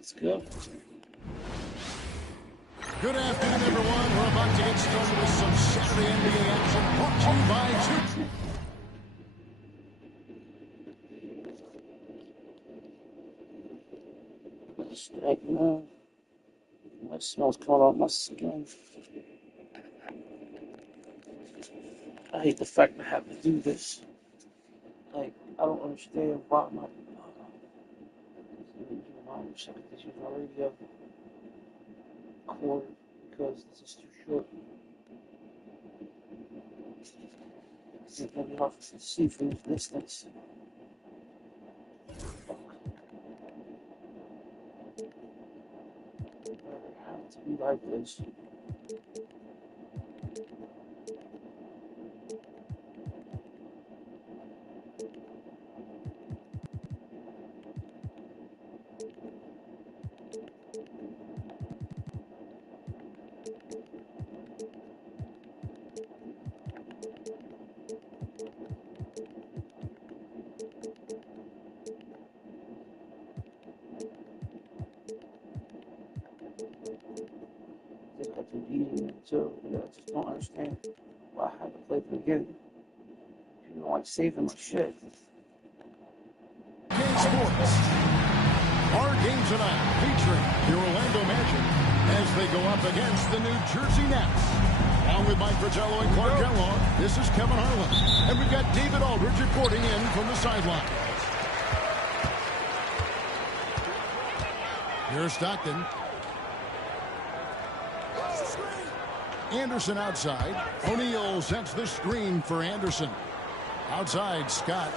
Let's go. Good afternoon, everyone. We're about to get started with some Saturday NBA action brought to you by Two. Stack now. My smells coming off my skin. I hate the fact that I have to do this. Like, I don't understand why my. I wish I could just use my radio cord because this is too short. It's gonna be hard to see from this distance. It have to be like this. They have to be eating it too. I just don't understand why I have to play the beginning. You know, like saving my shit. A.K.A. Sports. Our game tonight featuring the Orlando Magic as they go up against the New Jersey Nets. Along with Mike Fratello and Clark Kellogg, this is Kevin Harlan. And we've got David Aldridge reporting in from the sideline. Here's Stockton. Anderson outside. O'Neal sets the screen for Anderson. Outside, Scott.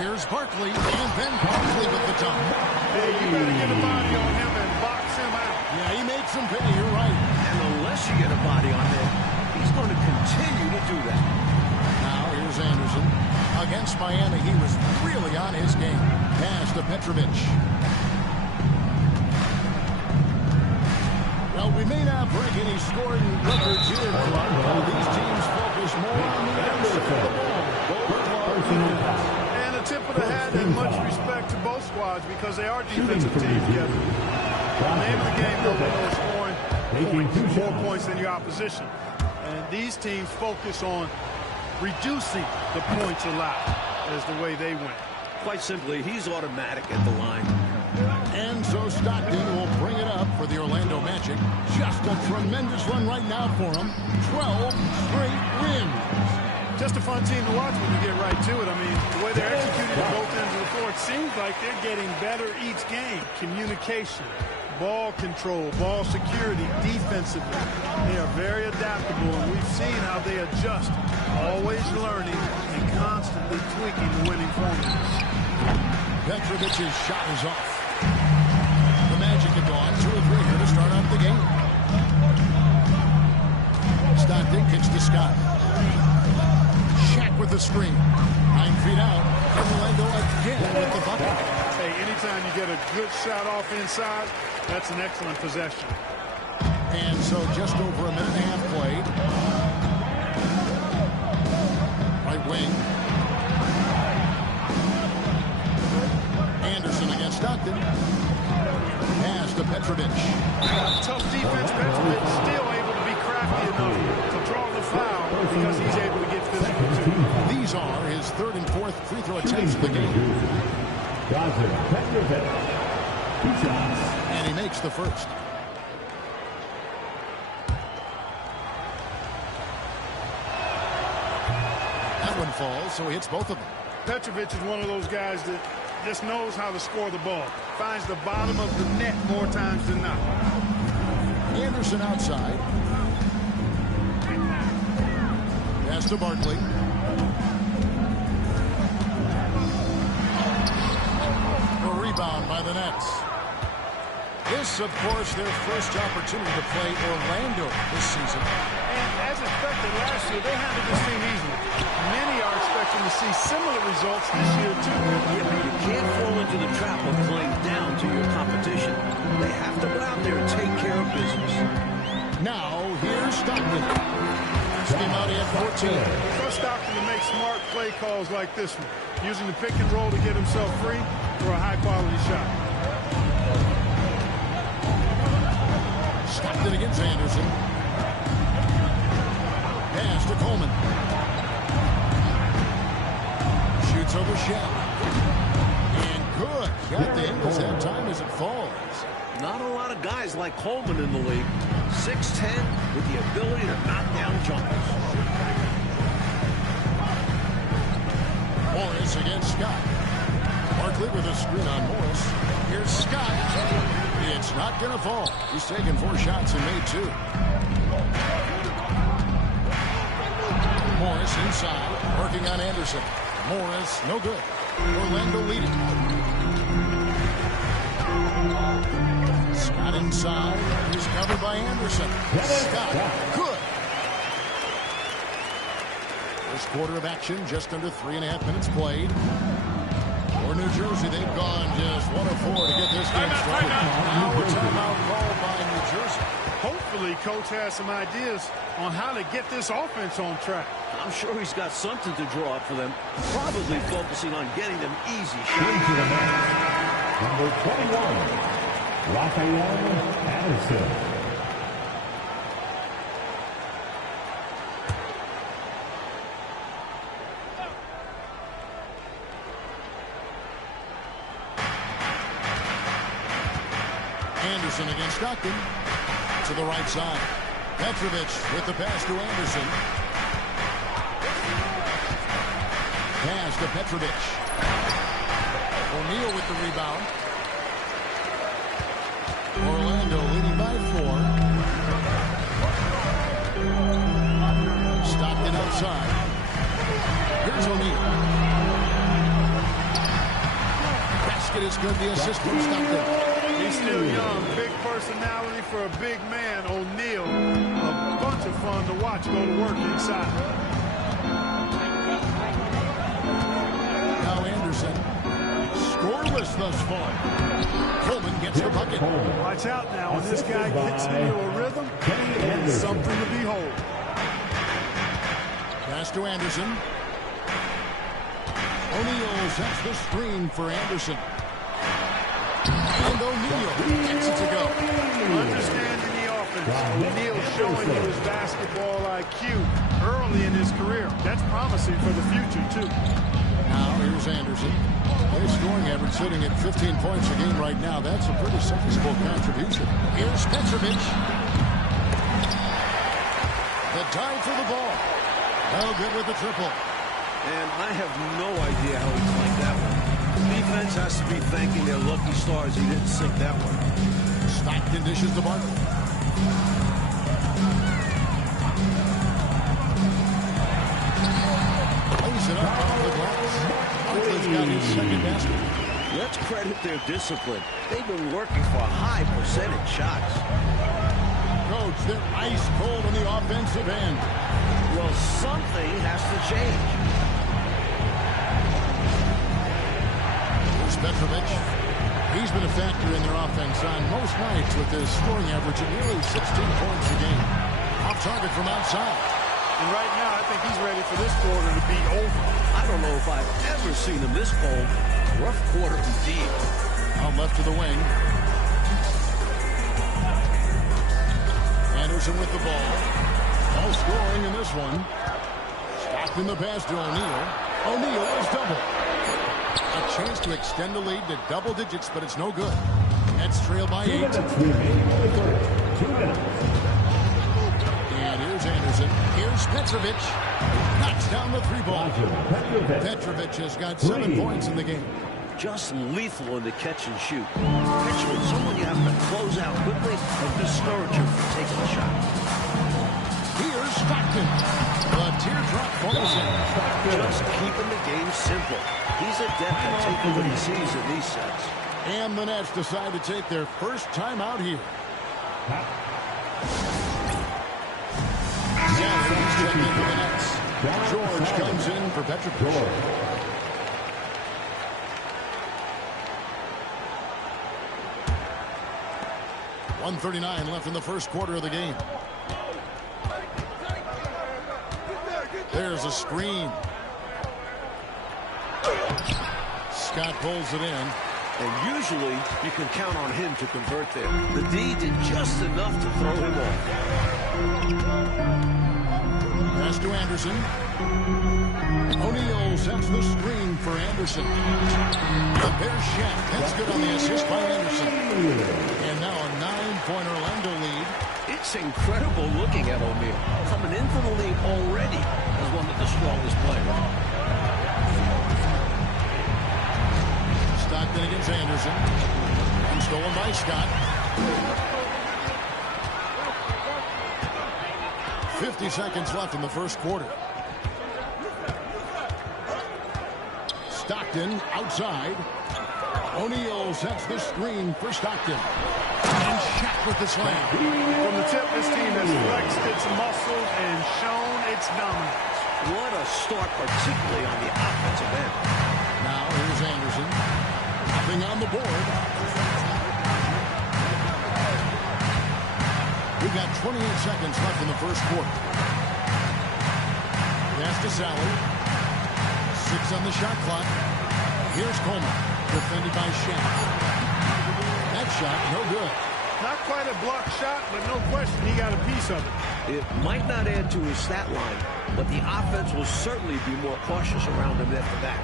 Here's Barkley, and then Barkley with the dunk. Hey, you better get a body on him and box him out. Yeah, he made some pay, you're right. And unless you get a body on him, he's going to continue to do that. Now, here's Anderson. Against Miami, he was really on his game. Pass to Petrovic. Well, we may not break any scoring records here, but these teams focus more on the other side of the ball. And a tip of the hat and much respect to both squads because they are defensive teams together. The name of the game, though, is scoring more points than your opposition. And these teams focus on reducing the points allowed as the way they win. Quite simply, he's automatic at the line. And so Stockton will bring it up for the Orlando Magic. Just a tremendous run right now for them. 12 straight wins. Just a fun team to watch when you get right to it. I mean, the way they're executing at both ends of the floor, it seems like they're getting better each game. Communication, ball control, ball security, defensively. They are very adaptable, and we've seen how they adjust, always learning and constantly tweaking the winning formulas. Petrovic's shot is off. The Magic have gone 2 of 3 here to start off the game. Stockton kicks to Scott. Shaq with the screen. 9 feet out. Orlando again with the bucket. Hey, anytime you get a good shot off inside, that's an excellent possession. And so just over a minute and a half played. Right wing. Anderson against Stockton. Pass to Petrovic. Tough defense. Petrovic still able to be crafty enough to draw the foul because he's able to get physical too. These are his 3rd and 4th free throw attempts of the game. And he makes the first. That one falls, so he hits both of them. Petrovic is one of those guys that just knows how to score the ball. Finds the bottom of the net more times than not. Anderson outside. Pass to Barkley. A rebound by the Nets. This, of course, their first opportunity to play Orlando this season. And as expected last year, they handled this team easily. Many are expecting to see similar results this year, too. Yeah, but you can't fall into the trap of playing down to your competition. They have to go out there and take care of business. Now, here's Stockton. This game out at 14. Trust Stockton to make smart play calls like this one, using the pick and roll to get himself free for a high-quality shot. Stockton against Anderson. Pass to Coleman. Shoots over Shaq. And good. Got the angles that time as it falls. Not a lot of guys like Coleman in the league. 6'10", with the ability to knock down jumpers. Morris against Scott. Barkley with a screen on Morris. Here's Scott. It's not going to fall. He's taken 4 shots and made 2. Morris inside, working on Anderson. Morris, no good. Orlando leading. Scott inside. He's covered by Anderson. Scott, good. First quarter of action, just under 3.5 minutes played. For New Jersey, they've gone just 1 of 4 to get this game started. Now a timeout called by New Jersey. Hopefully, Coach has some ideas on how to get this offense on track. I'm sure he's got something to draw up for them. Probably focusing on getting them easy shots. Into the match, number 21, A.K.A. Anderson. Anderson against Stockton. To the right side. Petrovic with the pass to Anderson. Pass to Petrovic. O'Neal with the rebound. Orlando leading by 4. Stockton outside. Here's O'Neal. Basket is good. The assist from Stockton. He's still young, big personality for a big man. O'Neal, a bunch of fun to watch go to work inside. Now Anderson, scoreless thus far. Coleman gets the bucket. Watch out now, when this guy gets into a rhythm, it's something to behold. Pass to Anderson. O'Neal sets the screen for Anderson. And O'Neal gets it to go. Understanding the offense. O'Neal showing you his basketball IQ early in his career. That's promising for the future, too. Now here's Anderson. His scoring average sitting at 15 points a game right now. That's a pretty sizable contribution. Here's Petrovic. The dive for the ball. No good with the triple. And I have no idea how he played that one. Defense has to be thanking their lucky stars he didn't sink that one. Stockton dishes the Barkley. Lays it up off the glass. Barkley's got his second basket. Let's credit their discipline. They've been working for high percentage shots. Coach, they're ice cold on the offensive end. Well, something has to change. Petrovic. He's been a factor in their offense on most nights with his scoring average of nearly 16 points a game. Off target from outside. And right now, I think he's ready for this quarter to be over. I don't know if I've ever seen him this cold. Rough quarter indeed. Out left to the wing. Anderson with the ball. No scoring in this one. Stockton the pass to O'Neal. O'Neal is double. A chance to extend the lead to double digits, but it's no good. Nets trail by 8. And here's Anderson. Here's Petrovic. Knocks down the 3-ball. Petrovic has got 7 points in the game. Just lethal in the catch and shoot. Picture it, someone you have to close out quickly and discourage him from taking a shot. Here's Stockton. The teardrop falls in. Just keeping the game simple. He's adept at taking what he sees in these sets. And the Nets decide to take their first time out here. Sally's checking in for the Nets. George comes in for Petrovic. 1:39 left in the first quarter of the game. There's a screen. Scott pulls it in. And usually you can count on him to convert there. The D did just enough to throw him off. Pass to Anderson. O'Neal sets the screen for Anderson. The Bears shot. That's good on the assist by Anderson. And now a 9-point Orlando lead. It's incredible looking at O'Neal. Coming into the league already as one of the strongest players. Stockton against Anderson. And stolen by Scott. 50 seconds left in the first quarter. Stockton outside. O'Neal sets the screen for Stockton. And shot with the slam. From the tip, this team has flexed its muscles and shown its dominance. What a start, particularly on the offensive end. Now here's Anderson. Nothing on the board. We've got 28 seconds left in the first quarter. Pass to Sally. 6 on the shot clock. Here's Coleman, defended by Shaq. That shot, no good. Not quite a block shot, but no question he got a piece of it. It might not add to his stat line, but the offense will certainly be more cautious around him after that.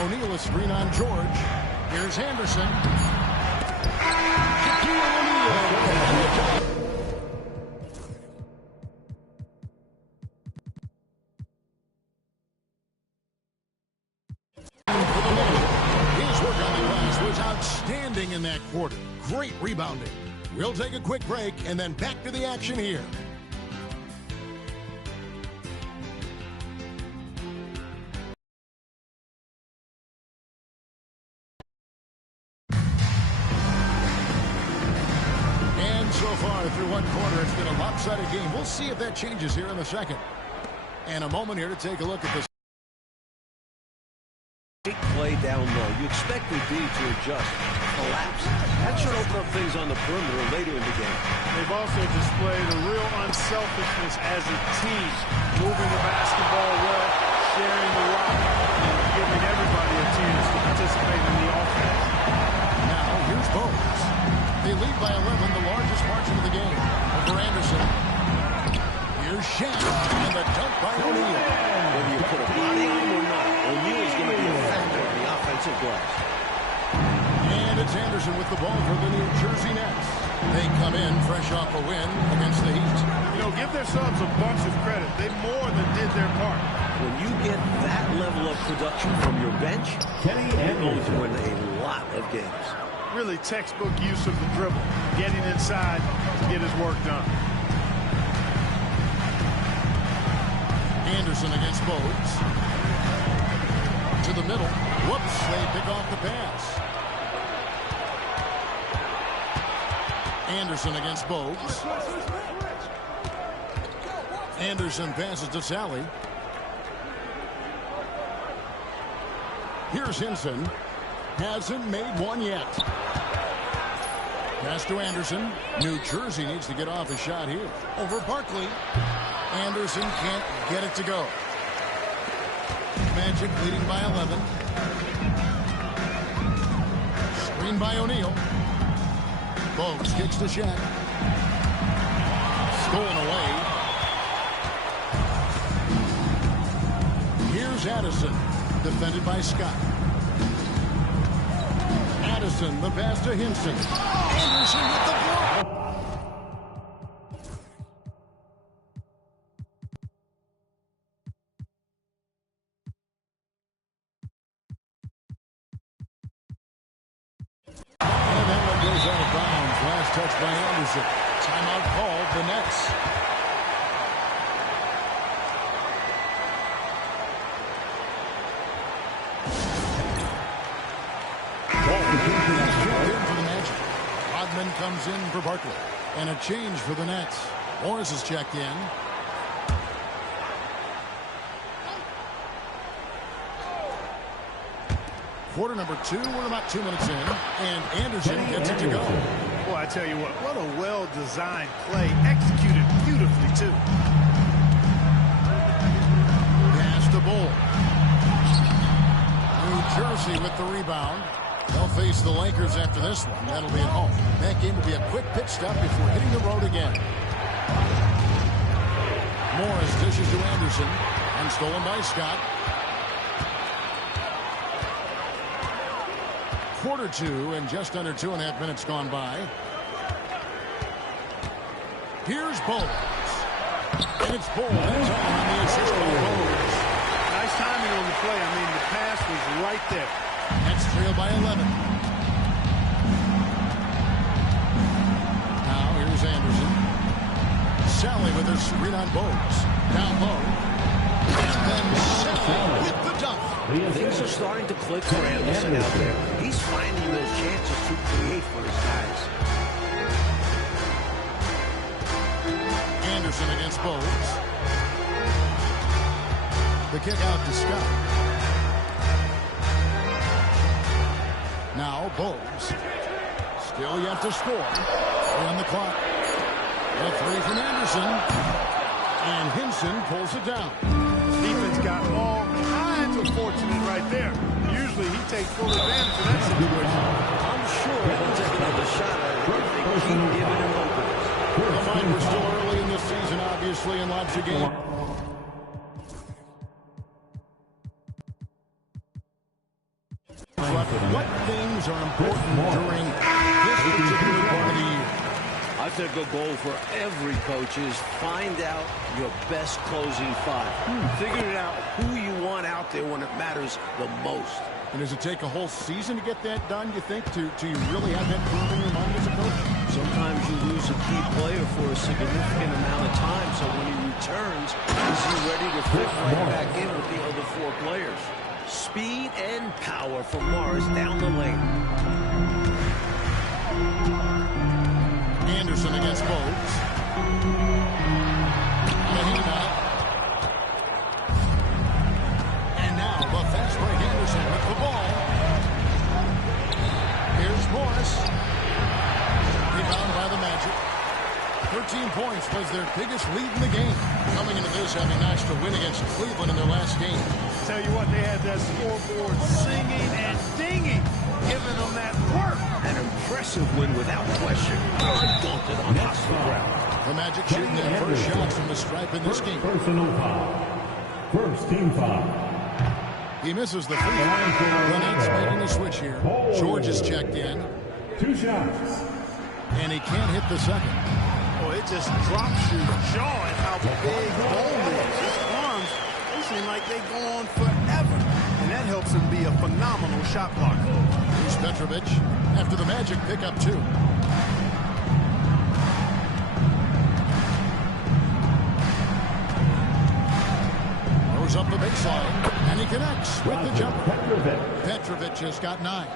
O'Neal a screen on George. Here's Anderson. Shaquille O'Neal. His work on the glass was outstanding in that quarter. Great rebounding. We'll take a quick break and then back to the action here. So far through one quarter, it's been a lopsided game. We'll see if that changes here in the second. And a moment here to take a look at this. Big play down low. You expect the D to adjust, collapse. That should open up things on the perimeter later in the game. They've also displayed a real unselfishness as a team, moving the basketball well, sharing the rock, and giving everybody a chance to participate in the offense. Now, here's Bowles. They lead by 11, the largest margin of the game. Over Anderson. Here's Shaq, and the dunk by O'Neal. Whether you put a body on him or not, O'Neal is going to be a factor in the offensive glass. And it's Anderson with the ball for the New Jersey Nets. They come in fresh off a win against the Heat. You know, give their subs a bunch of credit. They more than did their part. When you get that level of production from your bench, you're going to win a lot of games. Really textbook use of the dribble, getting inside to get his work done. Anderson against Bowles. To the middle. Whoops, they pick off the pass. Anderson against Bowles. Anderson passes to Sally. Here's Hinson. Hasn't made one yet. Pass to Anderson. New Jersey needs to get off a shot here. Over Barkley. Anderson can't get it to go. Magic leading by 11. Screen by O'Neal. Bogues kicks to Shaq. Stolen away. Here's Addison. Defended by Scott. Addison, the pass to Hinson. Anderson with the block. And that one goes out of bounds. Last touch by Anderson. Timeout called, the Nets. Rodman comes in for Barkley. And a change for the Nets. Morris is checked in. Quarter number 2. We're about 2 minutes in. And Anderson gets it to go. Boy, I tell you what a well-designed play. Executed beautifully, too. with the rebound. They'll face the Lakers after this one. That'll be at home. That game will be a quick pit stop before hitting the road again. Morris dishes to Anderson. And stolen by Scott. Quarter two and just under 2.5 minutes gone by. Here's Bowles. And it's Bowles. That's on the assist by Bowles. Nice timing on the play. I mean, the pass was right there. That's trailed by 11. Now here's Anderson. Sally with her screen on Bowles. Down low. And then Sally with the dunk. Things are starting to click for Anderson out there. He's finding those chances to create for his guys. Anderson against Bowles. The kick out to Scott. Now Bowles. Still yet to score. On the clock. A three from Anderson. And Hinson pulls it down. Defense got all kinds of fortunate right there. Usually he takes full advantage of that situation. I'm sure he'll take another shot at it if they keep giving him openings. The mind we're still early in the season, obviously, in lots of games. But what things are important during this particular part of the year? I think a goal for every coach is find out your best closing five. Figure out who you want out there when it matters the most. And does it take a whole season to get that done, you think, to you really have that firm in your mind as a coach? Sometimes you lose a key player for a significant amount of time, so when he returns, is he ready to fit right back in with the other four players? Speed and power from Morris down the lane. Anderson against Bowles. On a handout. And now the fast break Anderson with the ball. Here's Morris. Rebound by the Magic. 13 points was their biggest lead in the game. Coming into this, having notched a win against Cleveland in their last game. Tell you what, they had that scoreboard singing and dinging, giving them that work. An impressive win without question. Undaunted on hostile ground. The Magic shooting their first shots from the stripe in this game. Personal foul. First team foul. He misses the free throw. The Nets making the switch here. George is checked in. 2 shots. And he can't hit the second. Oh, it just drops your jaw at how big Bowles is. His arms, they seem like they go on forever. And that helps him be a phenomenal shot blocker. Here's Petrovic after the Magic pick up 2. Throws up the baseline, and he connects with the jumper. Petrovic has got 9.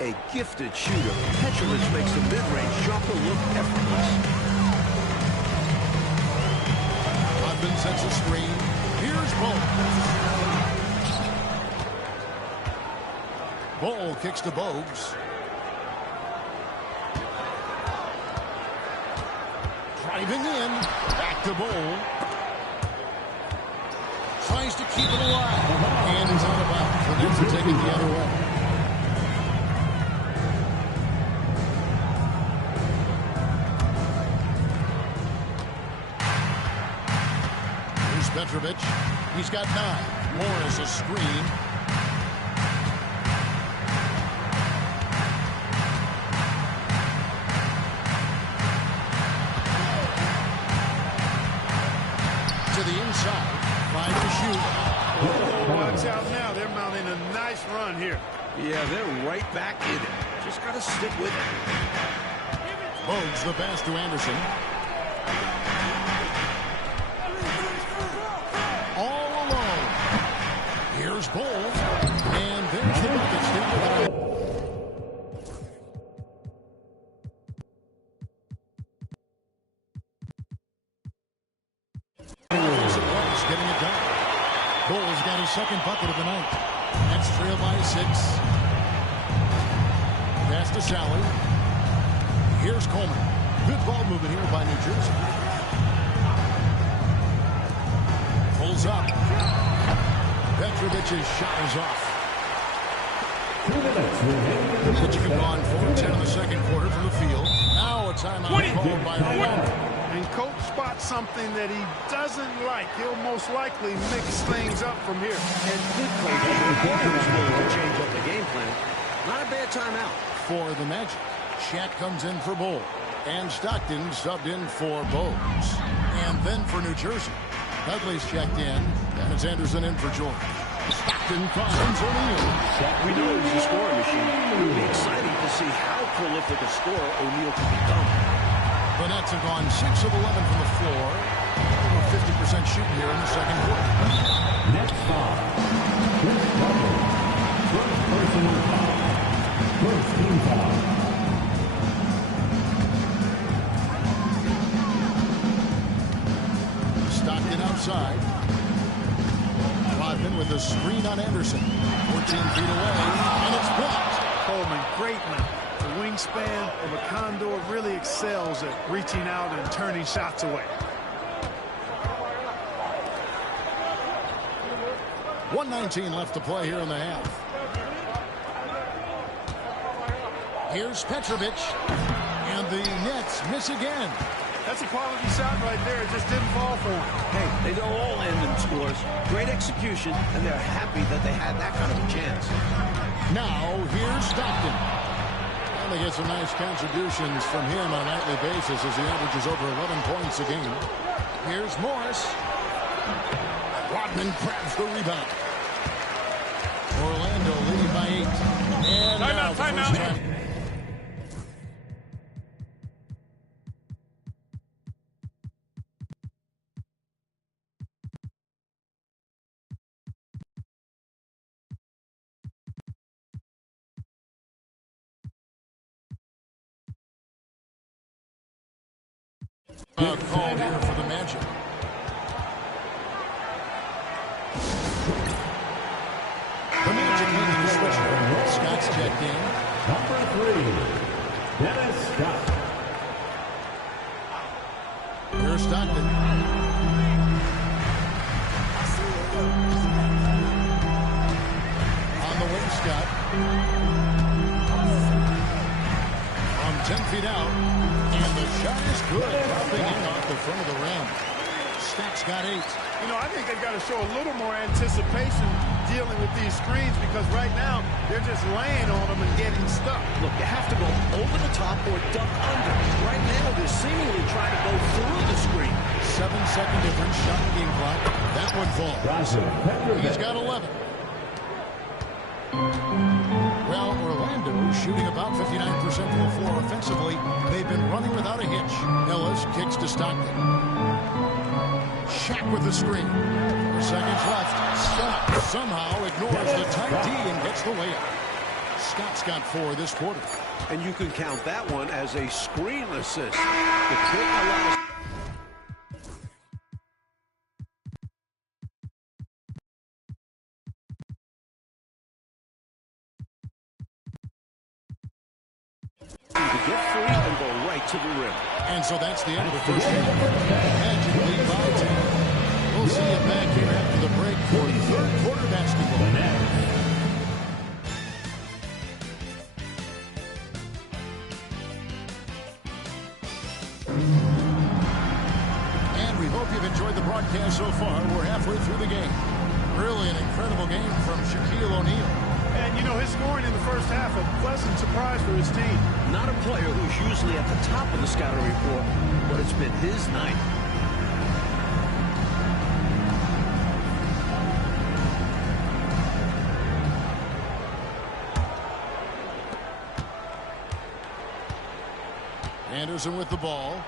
A gifted shooter, Petrovic makes the mid-range jumper look effortless. Hudson sets a screen. Here's Bowles. Ball kicks to Bogues. Driving in. Back to Bowles. Tries to keep it alive. And he's out of bounds. The Nets are taking the other way. Here's Petrovic. He's got 9. Morris a screen. To the inside. 5 to shoot. Oh, watch out now. They're mounting a nice run here. Yeah, they're right back in it. Just got to stick with it. Bogues the pass to Anderson. All alone. Here's Bowles. And there's the bucket. Getting it done. Bowles got his second bucket of the night. That's trailed by 6. Pass to Sally. Here's Coleman. Good ball movement here by New Jersey. Pulls up. Petrovic's shot is off. The Magic have gone 4-10 in the second quarter from the field. Now a timeout called by Orlando. And coach spots something that he doesn't like. He'll most likely mix things up from here. And good coaching, he was willing to change up the game plan. Not a bad timeout. For the Magic, Shaq comes in for Bull. And Stockton subbed in for Bowes. And then for New Jersey, Dudley's checked in. And it's Anderson in for Jordan. Stockton finds O'Neal. We know he's a scoring machine. It would be exciting to see how prolific a scorer O'Neal can become. The Nets have gone 6 of 11 from the floor. Over 50% shooting here in the second quarter. Next foul. First personal foul. First team foul. Stockton outside. Rodman with a screen on Anderson. 14 feet away, and it's blocked. Coleman, great man. The wingspan of a condor really excels at reaching out and turning shots away. 1:19 left to play here in the half. Here's Petrovic, and the Nets miss again. That's a quality shot right there. It just didn't fall for him. Hey, they don't all end in scores. Great execution, and they're happy that they had that kind of a chance. Now, here's Stockton. And they get some nice contributions from him on a nightly basis as he averages over 11 points a game. Here's Morris. Rodman grabs the rebound. Orlando leading by 8. And now the first time. Called here for the Magic. The Magic making the switch. Scott's checked in. Number 3, Dennis Scott. Here's Stockton. On the way, Scott. From 10 feet out. And the shot is good. Dropping in off the front of the rim. Scott's got 8. You know, I think they've got to show a little more anticipation dealing with these screens because right now they're just laying on them and getting stuck. Look, you have to go over the top or duck under. Right now, they're seemingly trying to go through the screen. 7-second difference. Shot the game clock. That one falls. He's got 11. Well, Orlando shooting about 59% from the floor offensively. They've been running without a hitch. Ellis kicks to Stockton. Shaq with the screen. 4 seconds left. Scott somehow ignores the tight D and gets the layup. Scott's got 4 this quarter. And you can count that one as a screen assist. The quick allows... to get free and go right to the rim. And so that's the end of the first half. Magic lead by 10. We'll see you back here after the break for third quarter basketball. And we hope you've enjoyed the broadcast so far. We're halfway through the game. Really an incredible game from Shaquille O'Neal. And, you know, his scoring in the first half, a pleasant surprise for his team. Not a player who's usually at the top of the scouting report, but it's been his night. Anderson with the ball.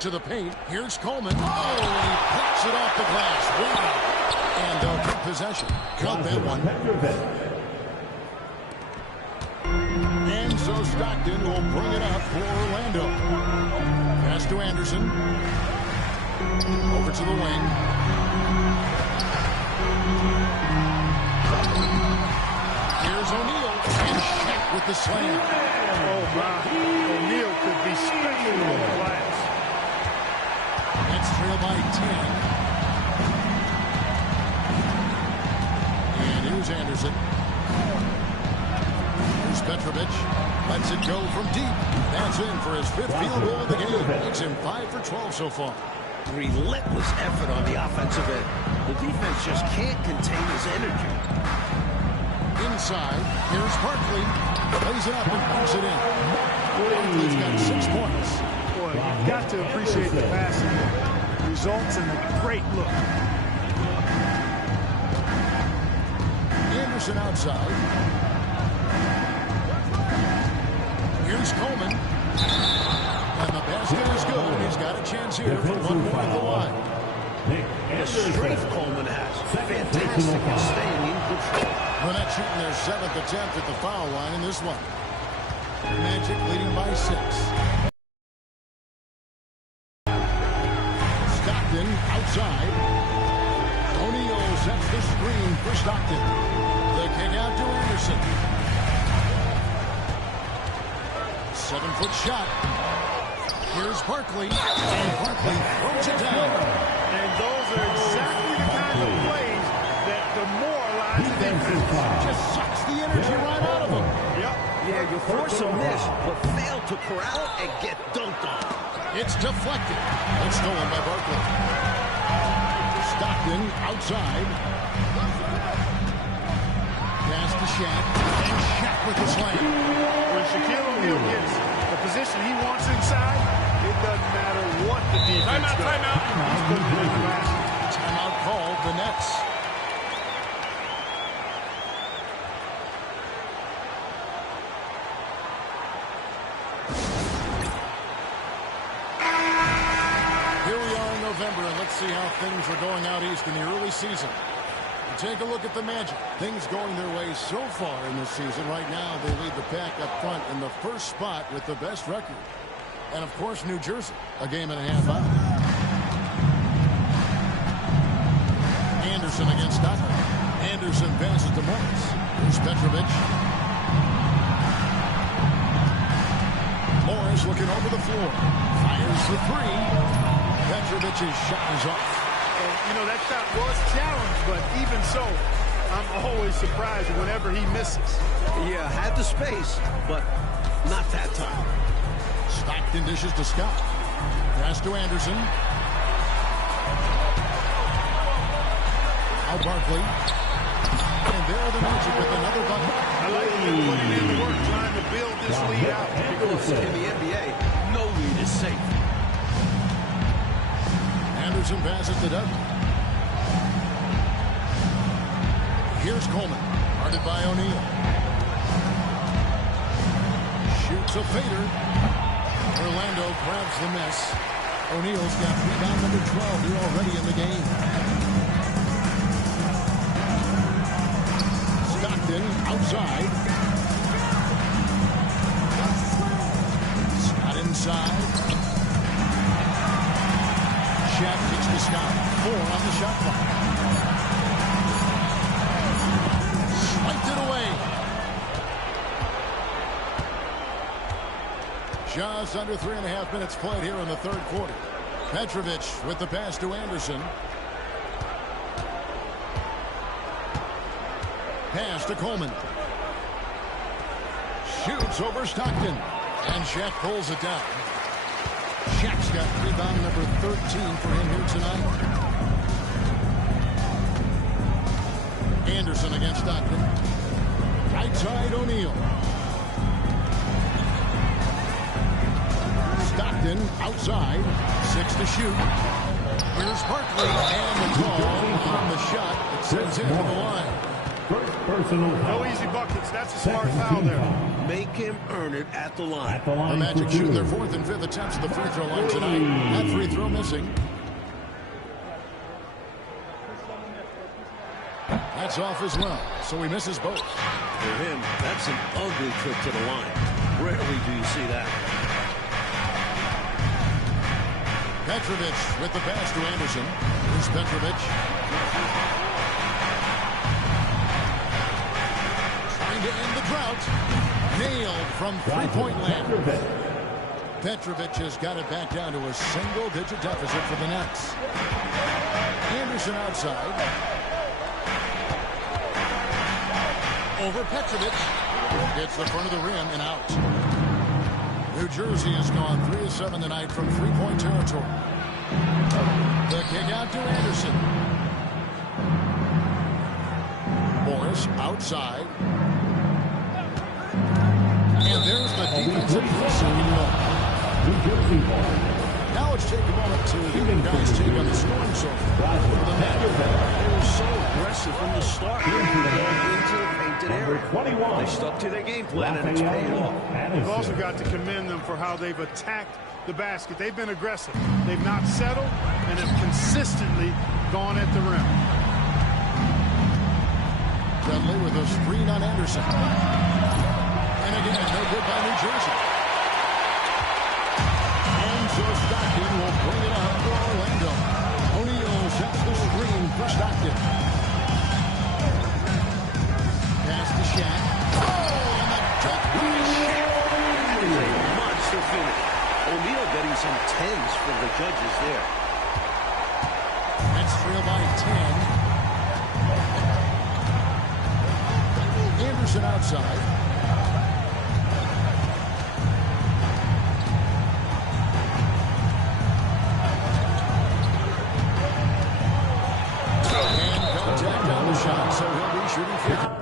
To the paint. Here's Coleman. Oh, and he pops it off the glass. Wow. And they'll get possession. Count that one. And so Stockton will bring it up for Orlando. Pass to Anderson. Over to the wing. Here's O'Neal. And Shaq with the slam. Oh, my. O'Neal could be special on the glass. Nets trail by 10. Anderson. Here's Petrovic. Lets it go from deep. That's in for his 5th field goal of the game. Makes him 5 for 12 so far. Relentless effort on the offensive end. The defense just can't contain his energy. Inside, here's Barkley. Plays it up and punts it in. Barkley's got 6 points. Boy, you've got to appreciate the passing. Results in a great look. Anderson outside. Here's Coleman. And the basket is good. He's got a chance here for 1 more at the line. The strength Coleman has. Fantastic at staying in control. The Nets shooting their 7th attempt at the foul line in this one. Magic leading by 6. Stockton outside. O'Neal sets the screen for Stockton. The kick out to Anderson. 7-foot shot. Here's Barkley. And Barkley throws it down. And those are exactly the kind of plays that demoralize the defense. Just sucks the energy right out of him. Yep. Yeah, you force a miss, but fail to corral and get dunked on. It's deflected. It's stolen by Barkley. Stockton outside. Pass to Shaq. And Shaq with the slam. When Shaquille O'Neal gets the position he wants inside, it doesn't matter what the defense does. Timeout. He's putting it in the basket. Timeout called the Nets. Here we are in November, and let's see how things are going out east in the early season. Take a look at the Magic. Things going their way so far in this season. Right now, they lead the pack up front in the first spot with the best record. And, of course, New Jersey, a game and a half out. Anderson against Stockton. Anderson passes to Morris. Here's Petrovic. Morris looking over the floor. Fires for 3. Petrovic's shot is off. And, you know, that shot was challenged, but even so, I'm always surprised whenever he misses. Yeah, had the space, but not that time. Stockton dishes to Scott. Pass to Anderson. Now Barkley. And there are the Magic with another bucket. I like him putting in the work trying to build this lead out. Because in the NBA, no lead is safe. Anderson passes to Doug. Here's Coleman. Guarded by O'Neal. Shoots a fader. Orlando grabs the miss. O'Neal's got rebound number 12 here already in the game. Stockton outside. Scott inside. Shaq kicks to Scott. 4 on the shot clock. Swiped it away. Just under 3.5 minutes played here in the third quarter. Petrovic with the pass to Anderson. Pass to Coleman. Shoots over Stockton. And Shaq pulls it down. Shaq's got rebound number 13 for him here tonight. Anderson against Stockton. Right side O'Neal. Stockton outside. 6 to shoot. Here's Barkley. And the call on the shot. It sends him to the line. No easy buckets. That's a smart foul there. Make him earn it at the line. The Magic shoot their 4th and 5th attempts at the free throw line tonight. That free throw missing. That's off as well, so he misses both. For him, that's an ugly trip to the line. Rarely do you see that. Petrovic with the pass to Anderson. Here's Petrovic. Trying to end the drought. Nailed from three-point land. Petrovic has got it back down to a single-digit deficit for the Nets. Anderson outside. Over Petrovic. Hits the front of the rim and out. New Jersey has gone 3 of 7 tonight from three-point territory. The kick out to Anderson. Morris outside. And there's the defensive second ball. New Jersey ball. Now let's take a moment to hear you guys take on the scoring so far for the Nets. They were so aggressive from the start. Into the painted area. 21. They stuck to their game plan, and it's paid off. You've also got to commend them for how they've attacked the basket. They've been aggressive. They've not settled and have consistently gone at the rim. Dudley with a screen on Anderson. And again, no good by New Jersey. And so Stockton will bring it up for Orlando. O'Neal sets the screen for Stockton. Pass to Shaq. Oh, and the dunk by Shaq. That is a monster finish. O'Neal getting some 10s from the judges there. That's trail by 10. Anderson outside. And contact on the shot, so he'll be shooting 50.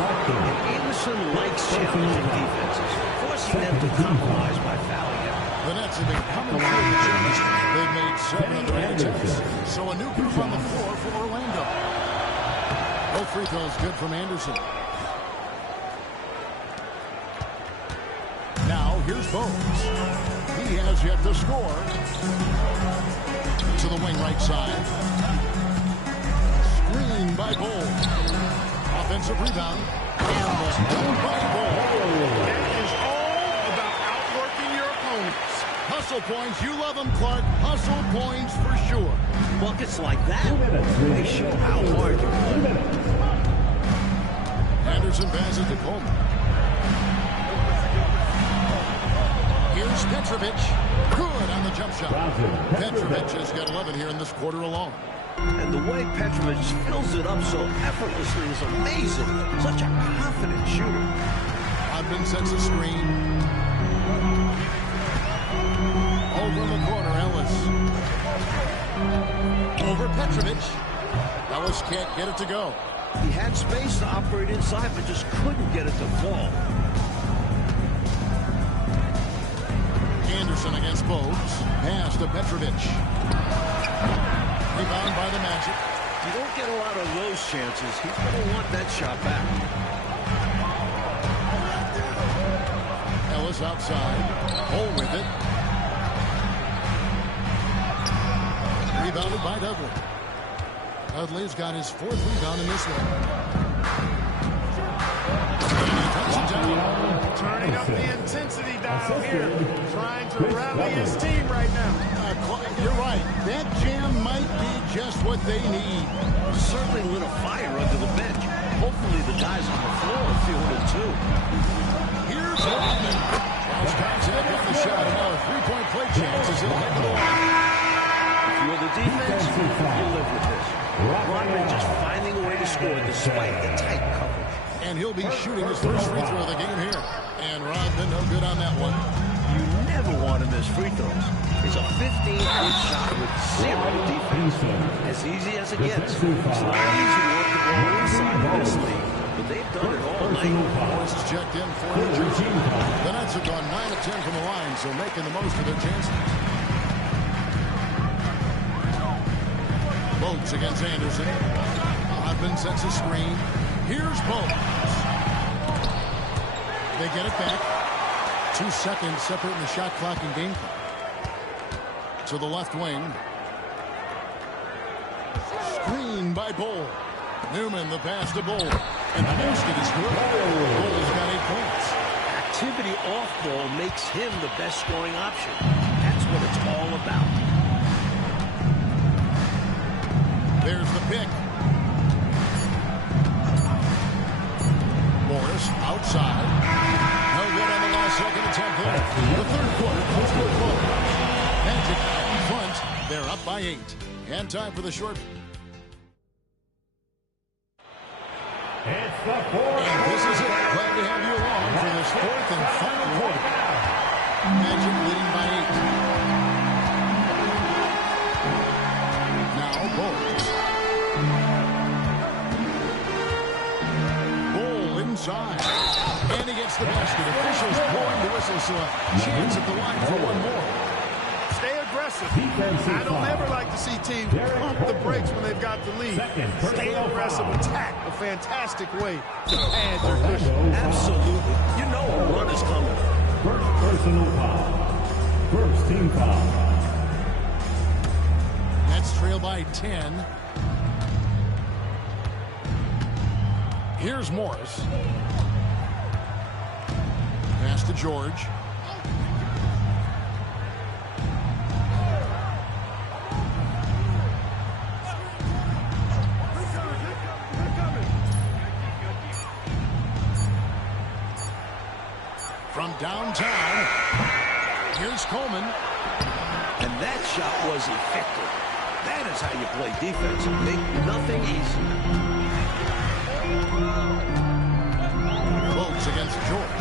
Anderson likes challenging defenses, forcing them to compromise by fouling him. The Nets have been coming through the chemistry. They've made 7 of their 8 attempts. So a new group on the floor for Orlando. No free throws good from Anderson. Now here's Bones. He has yet to score. To the wing right side. Screen by Bowles. Offensive rebound. And the dunk by Bowles. That is all about outworking your opponents. Hustle points. You love them, Clark. Hustle points for sure. Buckets like that, they show how hard you play. Anderson passes to Coleman. Here's Petrovic. Good on the jump shot. Petrovic has got 11 here in this quarter alone. And the way Petrovic fills it up so effortlessly is amazing. Such a confident shooter. Odman sets a screen. Over in the corner, Ellis. Over Petrovic. Ellis can't get it to go. He had space to operate inside, but just couldn't get it to fall. Anderson against Bogues. Pass to Petrovic. Rebound by the Magic. You don't get a lot of those chances. He's going to want that shot back. Ellis outside. Hole with it. Rebounded by Dudley. Dudley's got his 4th rebound in this one. And he cuts it down. Turning up the intensity dial here. Trying to rally his team right now. You're right. That jam might be just what they need. Certainly lit a fire under the bench. Hopefully the guys on the floor are feeling it too. Here's Rodman. Charles Thompson got the shot. Now a 3-point play chance as he'll hit the ball. If you're the defense, you live with this. Rodman just finding a way to score despite the tight coverage. And he'll be shooting his first free throw of the game here. And Rodman no good on that one. You never want to miss free throws. It's a 15-foot shot with 0 defense. As easy as it gets. It's not easy to work the ball inside in this league, but they've done it all night. Morris is checked in for New Jersey. The Nets have gone 9 of 10 from the line, so making the most of their chances. Bogues against Anderson. Hodman sets a screen. Here's Bogues. They get it back. 2 seconds separating the shot clock and game clock. To the left wing. Screen by Bowles. Newman, the pass to Bull. And the basket is good. Bull's got 8 points. Activity off ball makes him the best scoring option. That's what it's all about. There's the pick. Morris outside. No good on the last second attempt there. The third quarter comes to a close. Magic out in front. They're up by 8. And time for the short. It's the fourth. And this is it. Glad to have you along for this fourth and final quarter. Magic leading by 8. Now Bull inside. And he gets the basket. Officials blowing the whistle, so a chance at the line for one more. Stay aggressive. I don't ever like to see teams pump the brakes when they've got the lead. Stay aggressive, attack. A fantastic way to add your cushion. Absolutely. You know a run is coming. First personal foul. First team foul. Nets trail by 10. Here's Morris. Pass to George. From downtown, here's Coleman. And that shot was effective. That is how you play defense. Make nothing easy. Boats against George.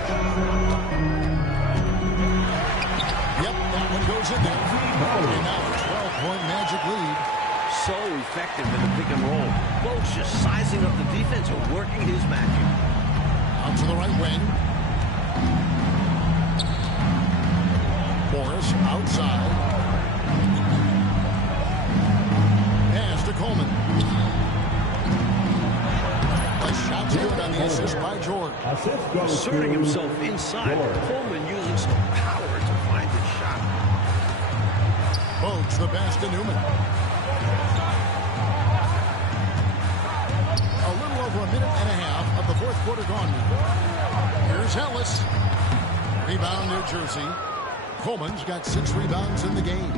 Yep, that one goes in there. And now a 12-point Magic lead. So effective in the pick and roll. Boats just sizing up the defense and working his magic. Out to the right wing. Morris outside. Pass to Coleman. A shot's good on the assist by George. Asserting himself inside, but Coleman using some power to find his shot. Boats the pass to Newman. A little over a minute and a half of the fourth quarter gone. Here's Ellis. Rebound, New Jersey. Coleman's got 6 rebounds in the game.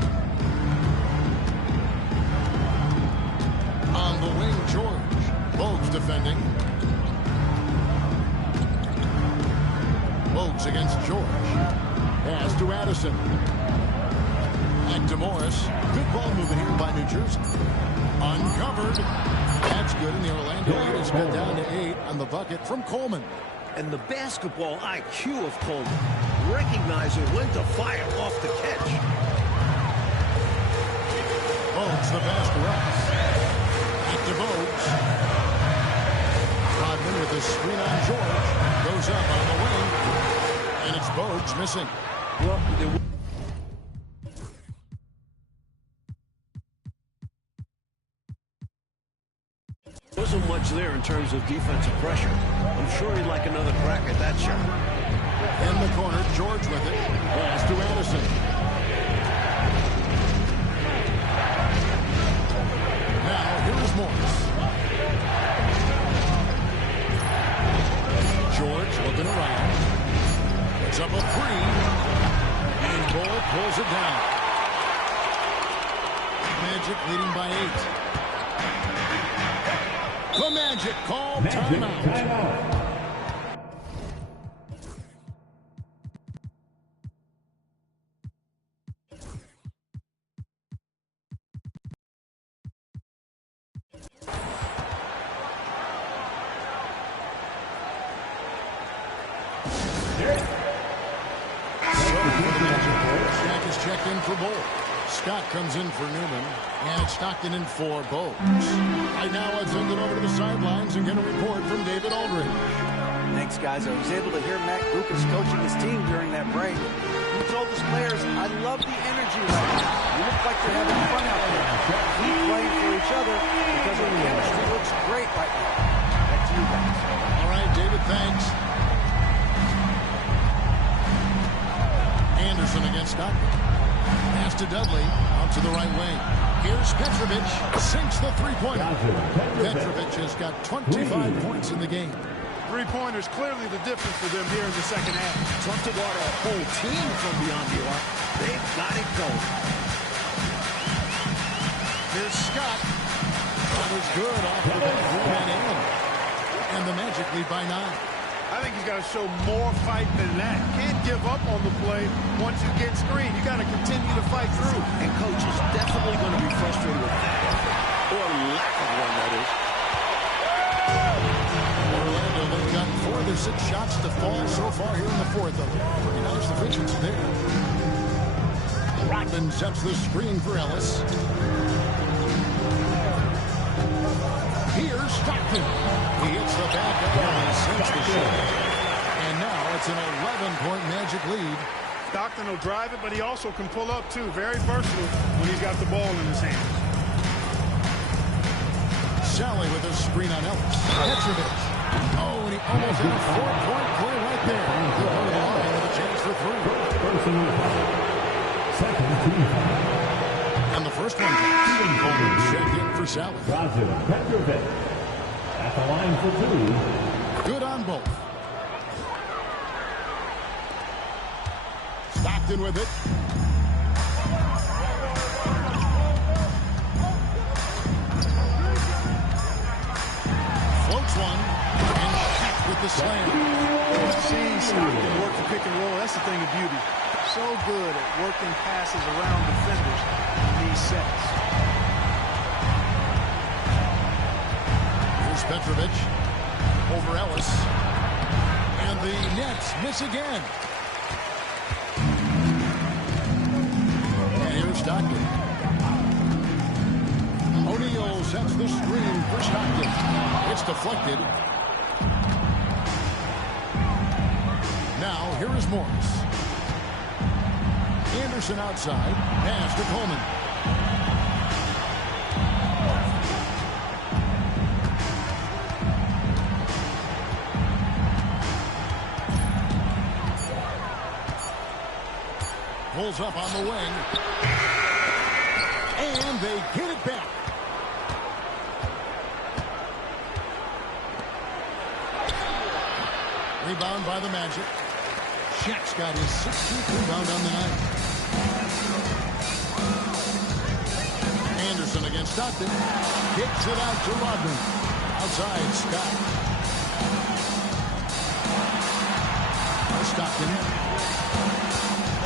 On the wing, George. Bogues defending. Bogues against George. Pass to Addison. Back to Morris. Good ball movement here by New Jersey. Uncovered. That's good, and the Orlando lead is cut down to 8 on the bucket from Coleman. And the basketball IQ of Coleman, recognizing when to fire off the catch. Bogues the pass to Russ. Back to Bogues. Rodman with his screen on George. Goes up on the wing. And it's Bogues missing. Well, wasn't much there in terms of defensive pressure. I'm sure he'd like another crack at that shot. In the corner, George with it. Pass to Addison. Now, here's Morris. George looking around. It's up a 3. And Bull pulls it down. Magic leading by 8. The Magic call timeout. Jack is checked in for Bull. Scott comes in for Newman, and it's Stockton in for Bogues. Right now, I've sent it over to the sidelines and get a report from David Aldridge. Thanks, guys. I was able to hear Matt Lucas coaching his team during that break. He told his players, I love the energy right now. You look like you're having fun out there. Keep playing for each other because our chemistry looks great right now. Back to you guys. All right, David, thanks. Anderson against Stockton. Pass to Dudley. Out to the right wing. Here's Petrovic. Sinks the three-pointer. Petrovic has got 25 points in the game. Three-pointers clearly the difference for them here in the second half. Tough to guard a whole team from beyond the arc. They've got it going. Here's Scott. That was good off the back rim and in. And the Magic lead by 9. I think he's got to show more fight than that. Can't give up on the play once you get screened. You got to continue to fight through. And coach is definitely going to be frustrated with that effort, or lack of one, that is. Orlando, they've got 4 of their 6 shots to fall so far here in the fourth. Pretty nice efficiency there. Rodman sets the screen for Ellis. Here's Stockton. He hits the back and sinks the shot. And now it's an 11-point Magic lead. Stockton will drive it, but he also can pull up, too. Very versatile when he's got the ball in his hands. Sally with a screen on Ellis. Petrovic. Oh, and he almost had a 4-point play right there. Over the line with a chance for 3. Personal foul. Second team foul. And the first one comes. Check in for Sally. Roger Petrovic at the line for 2. Good on both. Stockton with it. Floats one. And shot with the slam. See Stockton work the pick and roll. That's the thing of beauty. So good at working passes around defenders in these sets. Here's Petrovic over Ellis. And the Nets miss again. And here's Stockton. O'Neal sets the screen for Stockton. It's deflected. Now here is Morris. Anderson outside. Pass to Coleman. Pulls up on the wing. And they get it back. Rebound by the Magic. Shaq's got his 16th rebound on the night. Anderson against Stockton. Kicks it out to Rodman. Outside, Scott. Stockton.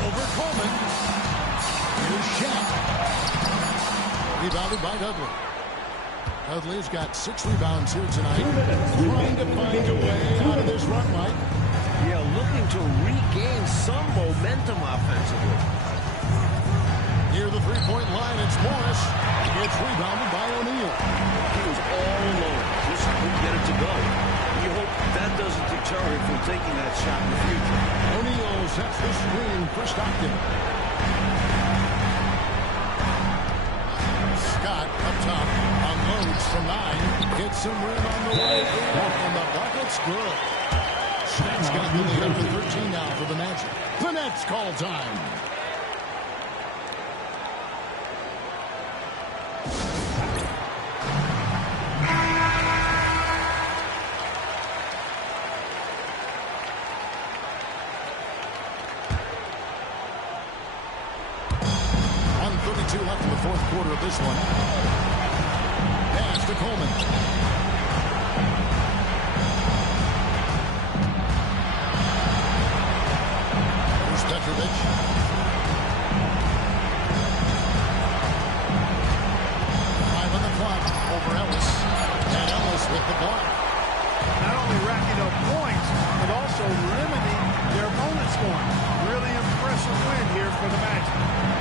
Over Coleman. Here's Shaq. Rebounded by Dudley. Dudley's got 6 rebounds here tonight. Trying to find a way out of this run, Mike. Yeah, looking to regain some momentum offensively. Near the three-point line, it's Morris. It's rebounded by O'Neal. He was all alone. Just couldn't get it to go. You hope that doesn't deter him from taking that shot in the future. O'Neal sets the screen for Stockton. Scott up top. Unloads from 9. Gets some rim on the way in. And the bucket's good. Shaq's got the lead up to 13 now for the Magic. The Nets call time. Left in the fourth quarter of this one. Pass to Coleman. Here's Petrovic. 5 on the clock over Ellis. And Ellis with the block. Not only racking up points, but also limiting their opponent's scoring. Really impressive win here for the Magic.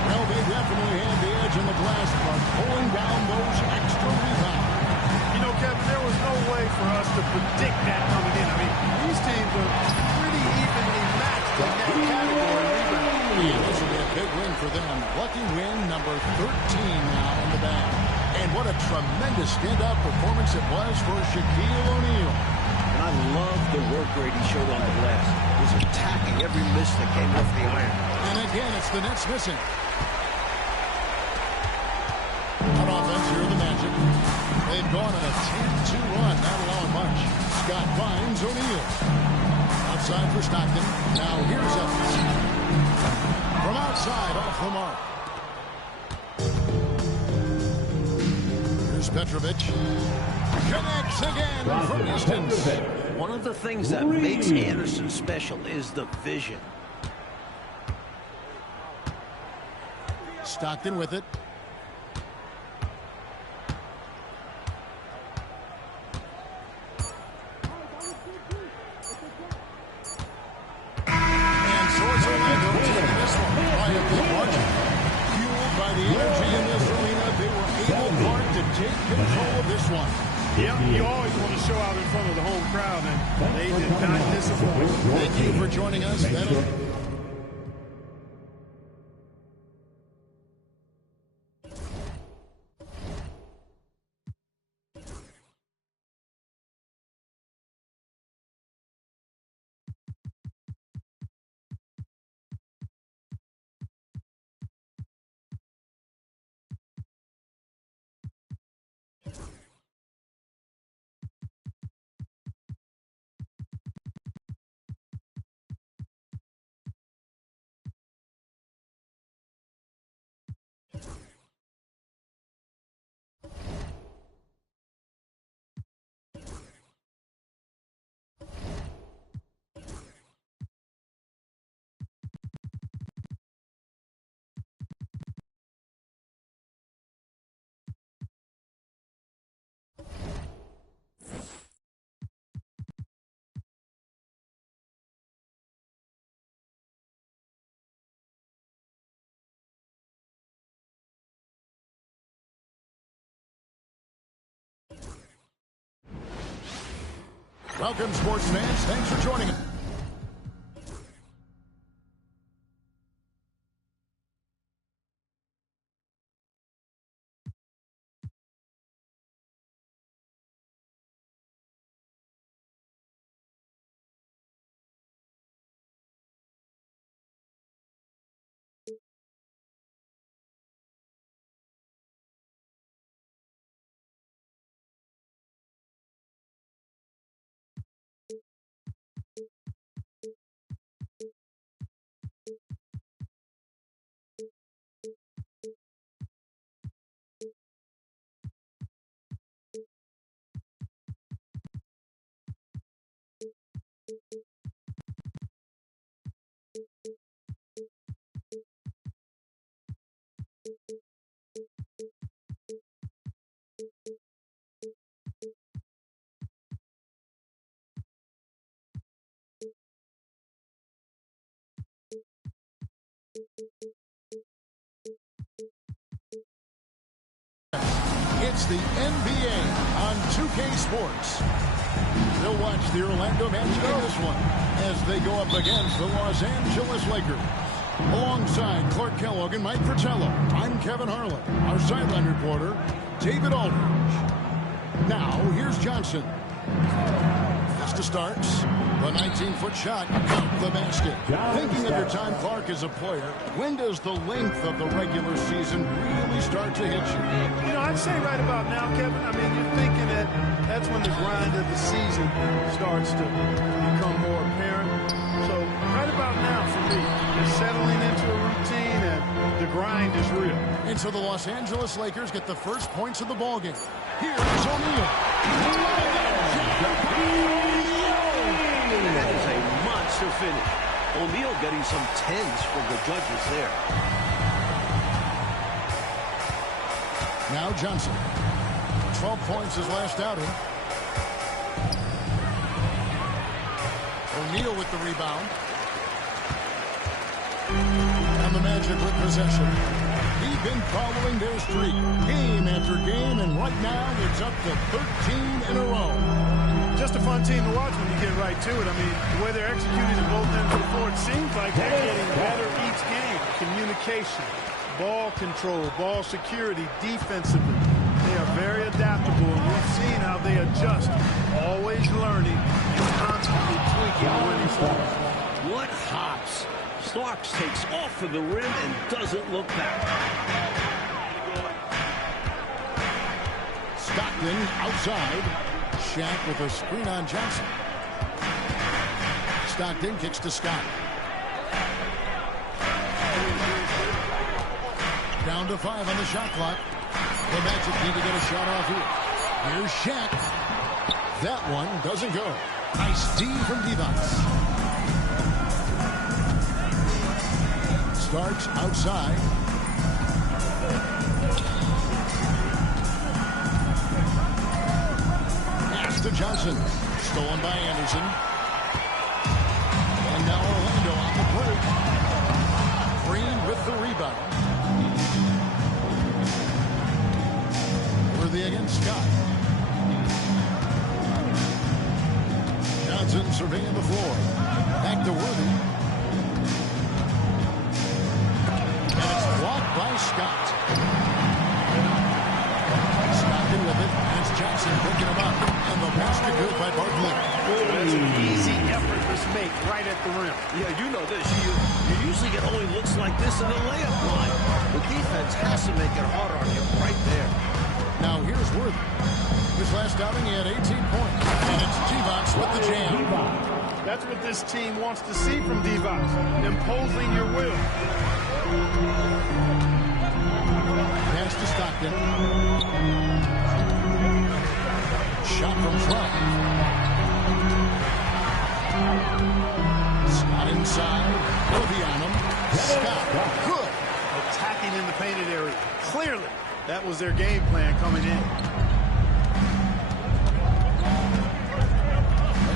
Well, they definitely had the edge in the glass by pulling down those extra rebounds. You know, Kevin, there was no way for us to predict that coming in. I mean, these teams are pretty evenly matched in that category rebound. Yeah, this will be a big win for them. Lucky win number 13 now in the bag. And what a tremendous standout performance it was for Shaquille O'Neal. And I love the work rate he showed on the glass. He was attacking every miss that came off the iron. And again, it's the Nets missing. gone on a 10-2 run, not allowing much. Scott finds O'Neal. Outside for Stockton. Now here's Evans. From outside, off the mark. Here's Petrovic. Connects again from distance. One of the things that makes Anderson special is the vision. Stockton with it. And so it's Orlando taking this one by a big margin. Fueled by the energy in this arena, they were able, Clark, to take control of this one. Yep, you always want to show out in front of the home crowd, and they did not disappoint. Thank you for joining us. Welcome, sports fans. Thanks for joining us. It's the NBA on 2K Sports. They'll watch the Orlando Magic in this one as they go up against the Los Angeles Lakers. Alongside Clark Kellogg and Mike Fratello, I'm Kevin Harlan. Our sideline reporter, David Aldridge. Now, here's Johnson. Just to start, the 19-foot shot out the basket. Thinking of your time, Clark, as a player, when does the length of the regular season really start to hit you? You know, I'd say right about now, Kevin, I mean, you're thinking that that's when the grind of the season starts to become more apparent. So right about now for me, you're settling into a routine and the grind is real. And so the Los Angeles Lakers get the first points of the ballgame. Here's O'Neal. That is a monster finish. O'Neal getting some 10s from the judges there. Now Johnson. 12 points his last outing. O'Neal with the rebound. And the Magic with possession. He's been following their streak game after game, and right now it's up to 13 in a row. Just a fun team to watch when you get right to it. I mean, the way they're executing at both ends of the floor, it seems like they're getting better each game. Communication, ball control, ball security, defensively. They are very adaptable, and we've seen how they adjust, always learning and constantly tweaking the winning form. What hops! Starks takes off of the rim and doesn't look back. Stockton outside. Shaq with a screen on Johnson. Stockton kicks to Scott. Down to 5 on the shot clock. The Magic need to get a shot off here. Here's Shaq. That one doesn't go. Nice D from Divac. Starks outside. Pass to Johnson. Stolen by Anderson. And now Orlando on the break. Green with the rebound. Worthy against Scott. Johnson surveying the floor. Back to Worthy. And it's blocked by Scott. Stockton with it. And it's Johnson picking him up. And the basket good by Barkley. That's an easy, effortless make right at the rim. Yeah, you know this. You usually get only looks like this in the layup line. The defense has to make it hard on you right there. Now here's Worthy. His last outing, he had 18 points. And it's Divac with the jam. That's what this team wants to see from Divac. Imposing your will. Pass to Stockton. Shot from 12. Scott inside. Worthy on him. Scott. Good. Attacking in the painted area. Clearly, that was their game plan coming in.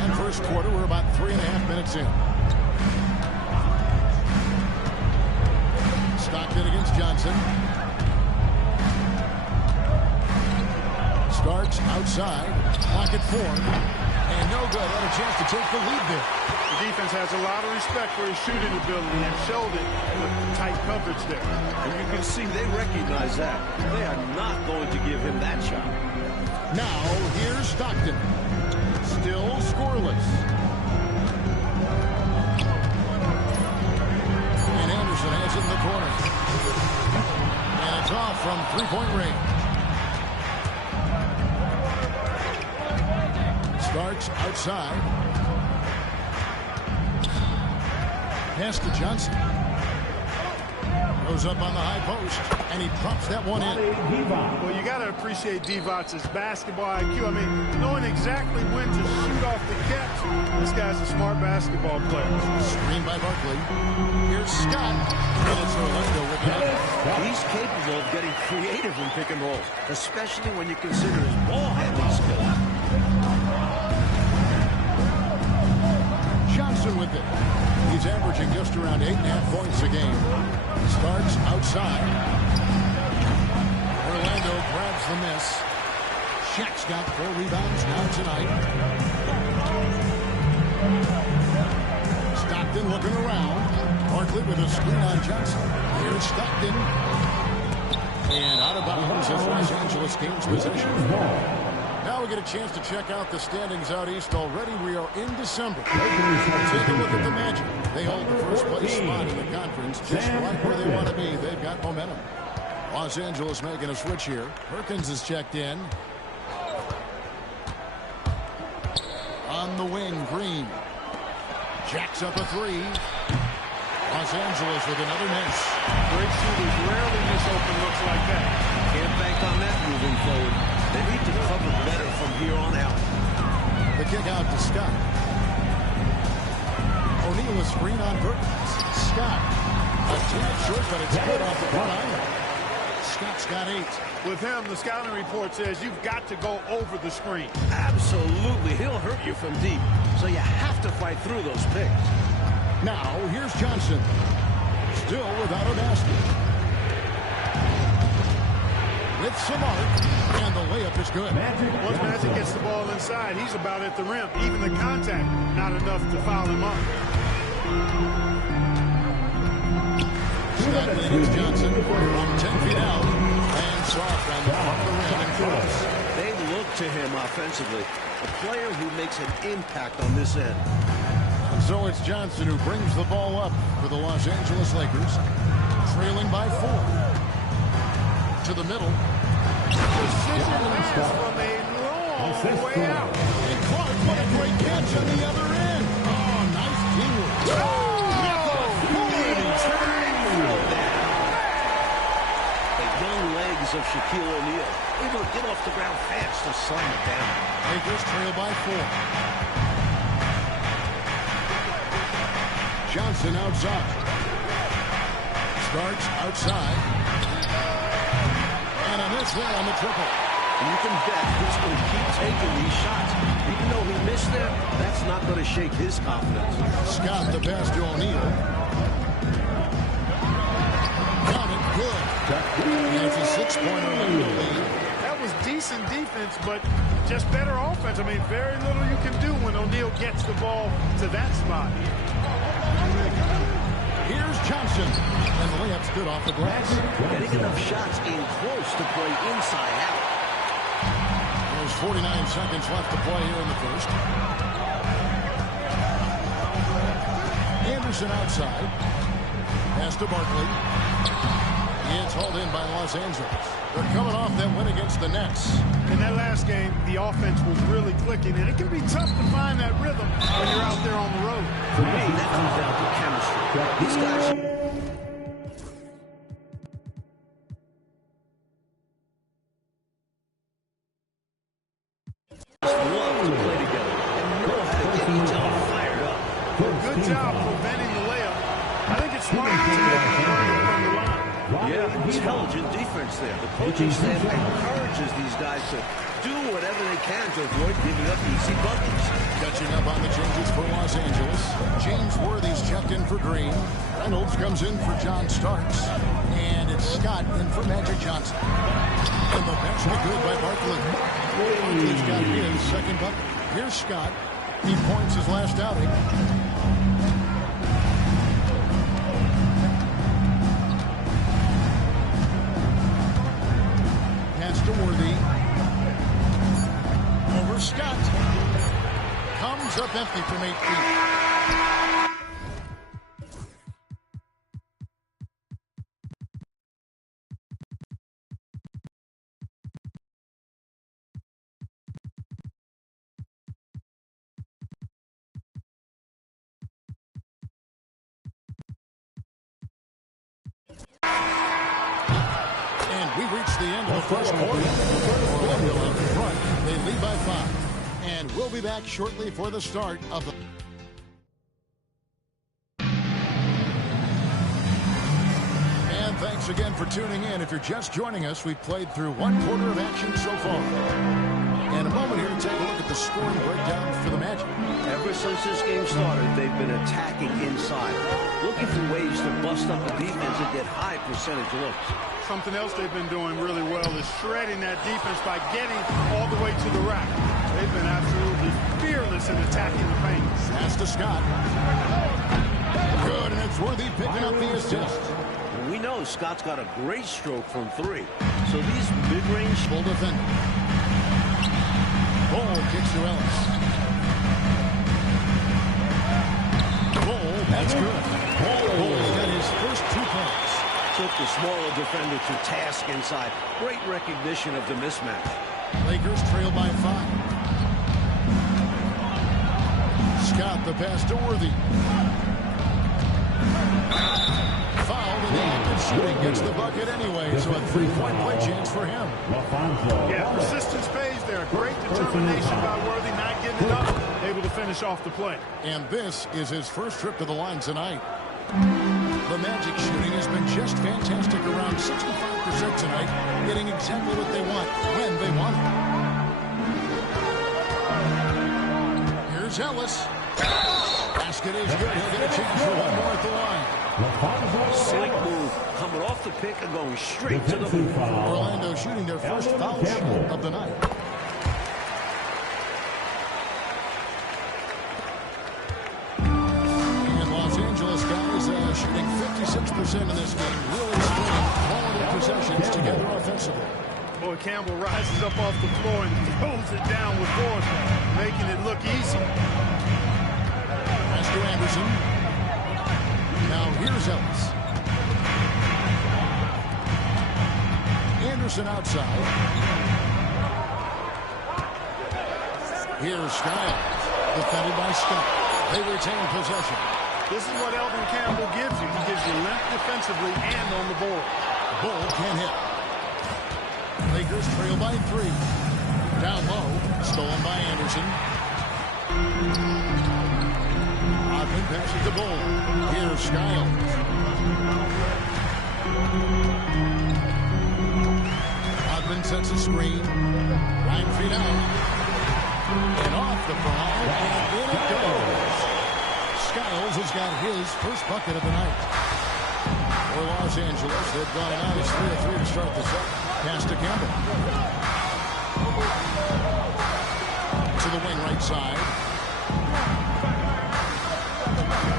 And first quarter, we're about 3.5 minutes in. Stockton against Johnson. Starks outside. Pocket 4. And no good. Had a chance to take the lead there. The defense has a lot of respect for his shooting ability and showed it with tight coverage there. And you can see they recognize that. They are not going to give him that shot. Now, here's Stockton. Still scoreless. And Anderson has it in the corner. And it's off from three-point range. Starks outside. Pass to Johnson. Goes up on the high post, and he drops that one in. Well, you got to appreciate Divac's basketball IQ. I mean, knowing exactly when to shoot off the catch. This guy's a smart basketball player. Screen by Barkley. Here's Scott. And it's Orlando with that. He's capable of getting creative in pick and roll, especially when you consider his ball handling skills. Johnson with it. He's averaging just around 8.5 points a game. Starts outside. Orlando grabs the miss. Shaq's got 4 rebounds now tonight. Stockton looking around. Barkley with a screen on Johnson. Here's Stockton. And out of bounds as Los Angeles gains possession. Now we get a chance to check out the standings out east already. We are in December. Take a look at the Magic. They hold the first place spot in the conference, just right where they want to be. They've got momentum. Los Angeles making a switch here. Perkins is checked in. On the wing, Green. Jacks up a 3. Los Angeles with another miss. Great shooters rarely miss open looks like that. Can't bank on that moving forward. They need to cover better from here on out. The kick out to Scott. O'Neal is screen on Perkins. Scott. A tad short, but it's good off the front iron. Scott's got 8. With him, the scouting report says you've got to go over the screen. Absolutely. He'll hurt you from deep. So you have to fight through those picks. Now, here's Johnson. Still without a basket. With some arc, and the layup is good. Once Magic gets the ball inside, he's about at the rim. Even the contact, not enough to foul him up. Stockton against Johnson from 10 feet out. And soft on the front of the rim and cross. They look to him offensively. A player who makes an impact on this end. And so it's Johnson who brings the ball up for the Los Angeles Lakers. Trailing by 4. To the middle. Precision pass from a long way out. And Clark, what a great catch on the other end. Oh, nice teamwork. The young legs of Shaquille O'Neal, able to get off the ground fast to slam it down. Lakers trail by 4. Johnson outside. Starks outside. And a miss there on the triple. And you can bet he's going to keep taking these shots. Even though he missed there, that's not going to shake his confidence. Scott the pass to O'Neal. Got it, good. And it's a 6-pointer lead. That was decent defense, but just better offense. I mean, very little you can do when O'Neal gets the ball to that spot. Here's Johnson. And the layup's good off the glass. Getting enough shots in close to play inside out. There's 49 seconds left to play here in the first. Anderson outside. Pass to Barkley. It's hauled in by Los Angeles. They're coming off that win against the Nets. In that last game, the offense was really clicking, and it can be tough to find that rhythm when you're out there on the road. For me, that comes down to chemistry. These guys love to play together and know how to get each other fired up. Good job preventing the layup. I think it's smart to make it further from the line. Yeah, intelligent defense there. The coaching staff encourages these guys to do whatever they can to avoid giving up easy buckets. Catching up on the changes for Los Angeles. James Worthy's checked in for Green. Reynolds comes in for John Starks. And it's Scott in for Magic Johnson. And the bench look good by Barkley. Barkley's got his second bucket. Here's Scott. He points his last outing. Pass to Worthy. Over Scott. Comes up empty from 8 feet. And we reach the end of the first quarter. Louisville up front. They lead by 5. And we'll be back shortly for the start of the... And thanks again for tuning in. If you're just joining us, we've played through 1 quarter of action so far. And a moment here to take a look at the scoring breakdown for the Magic. Ever since this game started, they've been attacking inside, looking for ways to bust up the defense and get high percentage looks. Something else they've been doing really well is shredding that defense by getting all the way to the rack. They've been absolutely fearless in attacking the paint. Pass to Scott. Good, and it's Worthy picking up the assist. We know Scott's got a great stroke from 3. So these mid-range... Full defender. Ball kicks to Ellis. Ball, that's good. Ball's got his first 2 points. Took the smaller defender to task inside. Great recognition of the mismatch. Lakers trail by 5. Scott the pass to Worthy. Fouled and the active shooting gets the bucket anyway, so a 3-point play chance for him. Yeah, persistence pays there. Great determination by Worthy, not getting it up, able to finish off the play. And this is his first trip to the line tonight. The Magic shooting has been just fantastic, around 65% tonight, getting exactly what they want, when they want it. Here's Ellis. Basket is good. He'll get a chance for 1 more at the line. Slick move, coming off the pick and going straight to the hoop. Orlando shooting their first foul shot of the night. And Los Angeles guys shooting 56% in this game, really stringing quality possessions together offensively. Boy, Campbell rises up off the floor and throws it down with force, making it look easy. Pass to Anderson. Now here's Ellis. Anderson outside. Here's Skiles, defended by Scott. They retain possession. This is what Elvin Campbell gives you. He gives you length defensively and on the board. Bull can't hit. Lakers trail by 3. Down low, stolen by Anderson. Rodman passes the Bull. Here's Skiles. Rodman sets a screen. 9 feet out. And off the foul, and in it goes. Skiles has got his first bucket of the night. For Los Angeles, they've gone out as 3 of 3 to start the set. Pass to Campbell. To the wing right side.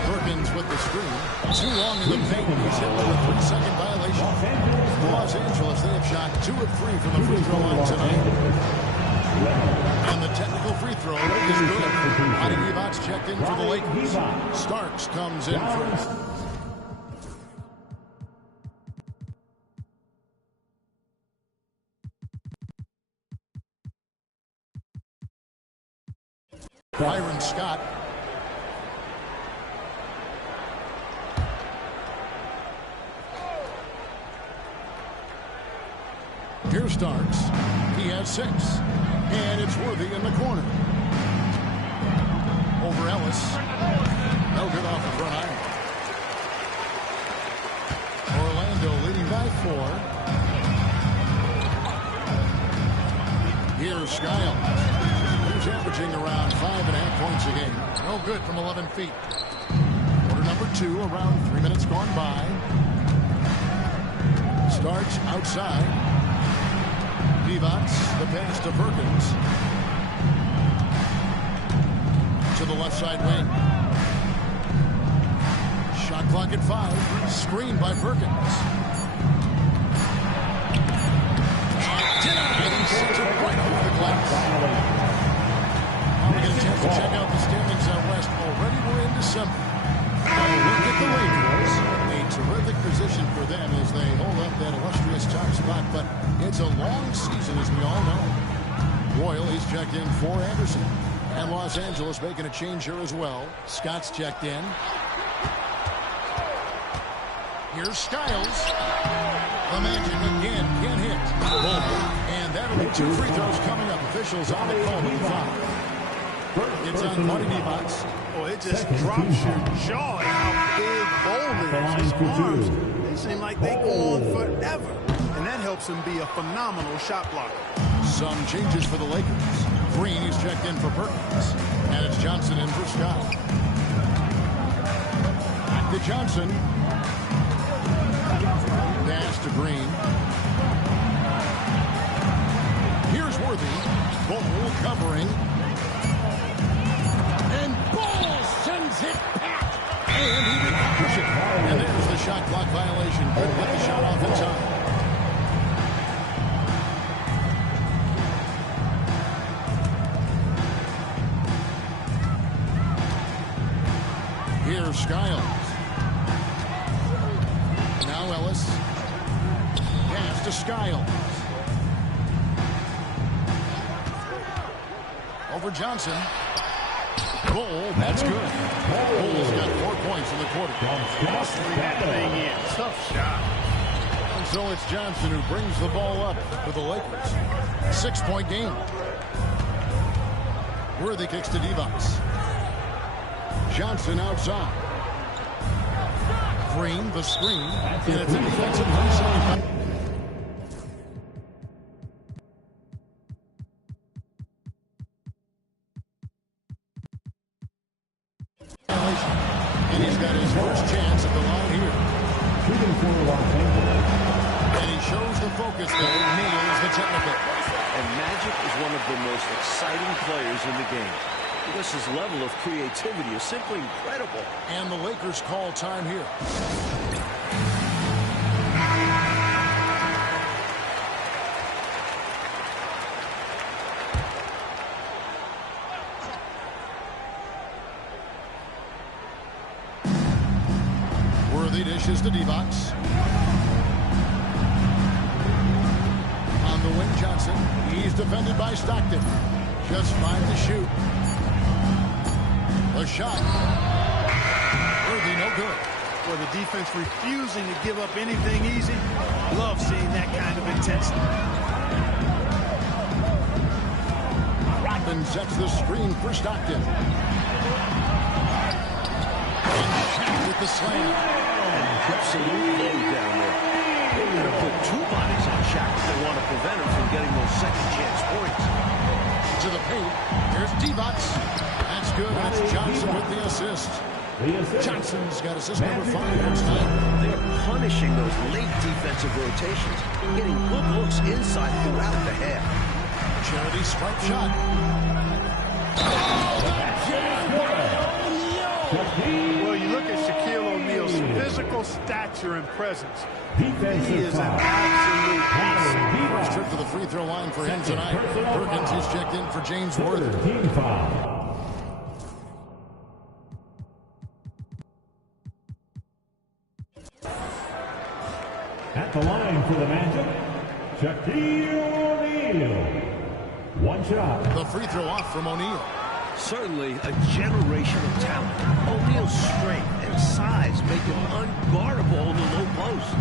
Perkins with the screen. Too long in the paint. He's hit with a 3-second violation. For Los Angeles, they have shot 2 of 3 from the free throw line tonight. And the technical free throw is good. Adi Divac checked in for the Lakers. Starks comes in first. Byron Scott. Here's Starks. He has 6. And it's Worthy in the corner. Over Ellis. No good off the front iron. Orlando leading by 4. Here's Skiles. He's averaging around 5.5 points a game. No good from 11 feet. Quarter number 2, around 3 minutes gone by. Starts outside. Divac, the pass to Perkins. To the left side wing. Shot clock at 5. Screened by Perkins. Denied. He sends it right over the glass. Now we get a chance to check out the standings out west. Already we're in December. Now look at the Lakers. A terrific position for them as they hold up that illustrious top spot, but it's a long season, as we all know. Royal, he's checked in for Anderson. And Los Angeles making a change here as well. Scott's checked in. Here's Skiles. The Magic again can't hit. And that'll be 2 free throws coming up. Officials on the call with 5. It's on Marty Divac. Oh, it just drops your jaw at how big Bol is. His arms, they seem like they go on forever. And that helps him be a phenomenal shot blocker. Some changes for the Lakers. Green is checked in for Perkins. And it's Johnson in for Scott. Back to Johnson. Pass to Green. Here's Worthy. Bull covering. And Bull sends it back. And he recovers it. And there's the shot clock violation. Couldn't get the shot off in time. Here's Skiles. Now Ellis. Pass to Skiles. Over Johnson. Bull, that's good. Bull's got 4 points in the quarter. Must bring that thing in. Tough shot. And so it's Johnson who brings the ball up for the Lakers. 6-point game. Worthy kicks to Divac. Johnson outside. Green, the screen. And it's a defensive 3-second. And he's got his first chance at the line here. Shooting for Los Angeles. And he shows the focus there. Nails the technical. And Magic is one of the most exciting players in the game, because his level of creativity is simply incredible. And the Lakers call time here. Worthy dishes to Divac. defended by Stockton. Just 5 to shoot. The shot. Worthy, no good. For the defense refusing to give up anything easy. Love seeing that kind of intensity. Rodman sets the screen for Stockton. And Shaq with the slam. Absolute load down there. They're going to put 2 bodies on Shaq if they want to prevent him from getting those second chance points. To the paint. Here's Divac. That's good. That's Johnson with the assist. Johnson's got assist number 5 tonight. They're punishing those late defensive rotations, getting good looks inside throughout the half. Charity stripe shot. Well, you look at Shaquille O'Neal's physical stature and presence. He is an absolute beast. First trip to the free throw line for him tonight. Perkins is checked in for James Worthy. Team foul. At the line for the Magic, Shaquille O'Neal. 1 shot. The free throw off from O'Neal. Certainly a generational talent. O'Neal's strength and size make him unguardable on the low post.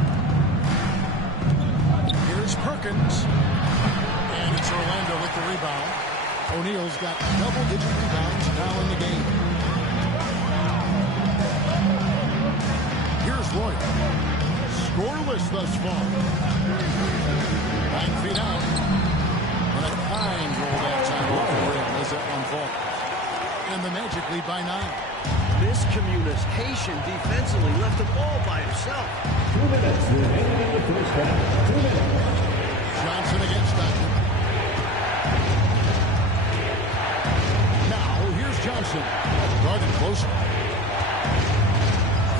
Here's Perkins. And it's Orlando with the rebound. O'Neal's got double-digit rebounds now in the game. Here's Roy. Scoreless thus far. 9 feet out. And a fine roll that time off the rim as that one falls. And the Magic lead by 9. Miscommunication defensively left him all by himself. 2 minutes remaining in the first half. 2 minutes. Johnson against Stockton. Now, here's Johnson. Guarded closer.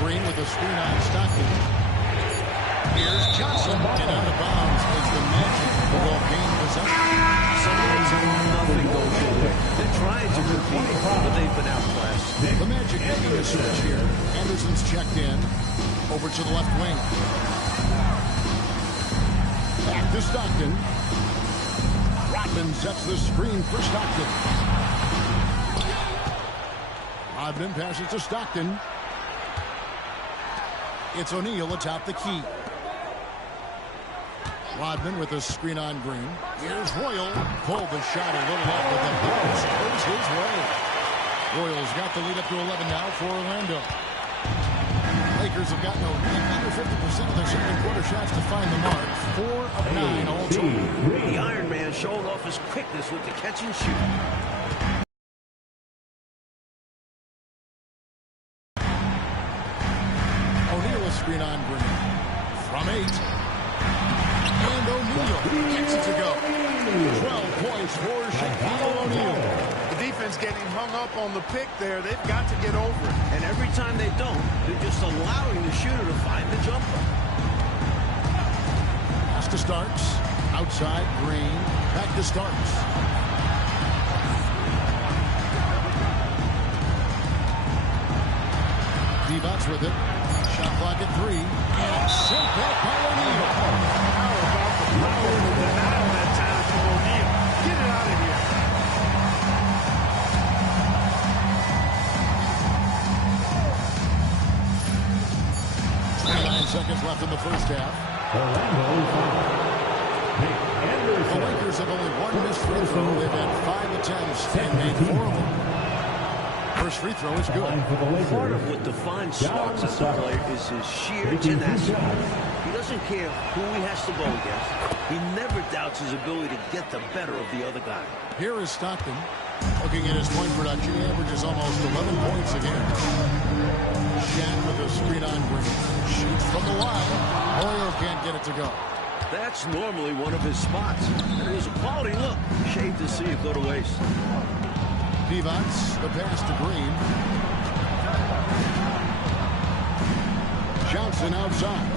Green with a screen on Stockton. Here's Johnson. And out of bounds as the Magic will gain possession. Sometimes nothing goes their way. They're trying to compete, but they've been outclassed. The Magic making a switch here. Anderson's checked in. Over to the left wing. Back to Stockton. Rodman sets the screen for Stockton. Rodman passes to Stockton. It's O'Neal atop the key. Rodman with a screen on Green. Here's Royal. Pulled the shot a little off, but the bounce goes his way. Royal's got the lead up to 11 now for Orlando. Lakers have gotten under 50% of their second quarter shots to find the mark. 4 of 9 all total. The Iron Man showing off his quickness with the catch and shoot. O'Neal a screen on Green. From 8. And O'Neal gets it to go. 12 points for Shaquille O'Neal. The defense getting hung up on the pick there. They've got to get over it. And every time they don't, they're just allowing the shooter to find the jumper. Pass to Starks. Outside, Green. Back to Starks. Divac with it. Shot clock at 3. And sent back by O'Neal. How about the power of the denial that time from O'Neal? Get it out of here. 29 seconds left in the first half. The Lakers have only 1 missed free throw. They've had 5 attempts and made 4 of them. First free throw is good. Part of what defines Starks as a player is his sheer tenacity. He doesn't care who he has to go against. He never doubts his ability to get the better of the other guy. Here is Stockton. Looking at his point production, he averages almost 11 points a game. Shaq with a screen on Green. Shoots from the line. Hoyer can't get it to go. That's normally one of his spots. And it was a quality look. Shame to see it go to waste. Divac, the pass to Green. Johnson outside.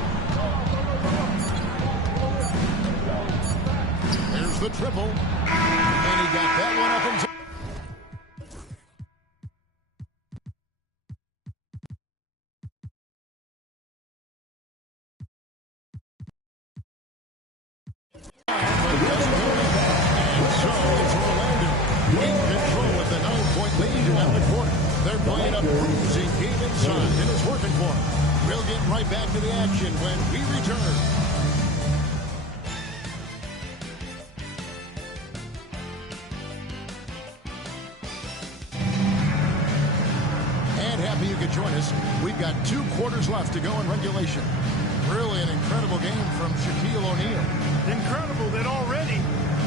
There's the triple. And he got that one up and to end the quarter. They're playing a bruising game inside, and it's working for them. We'll get right back to the action when we return. Happy you could join us. We've got 2 quarters left to go in regulation. Really an incredible game from Shaquille O'Neal. Incredible that already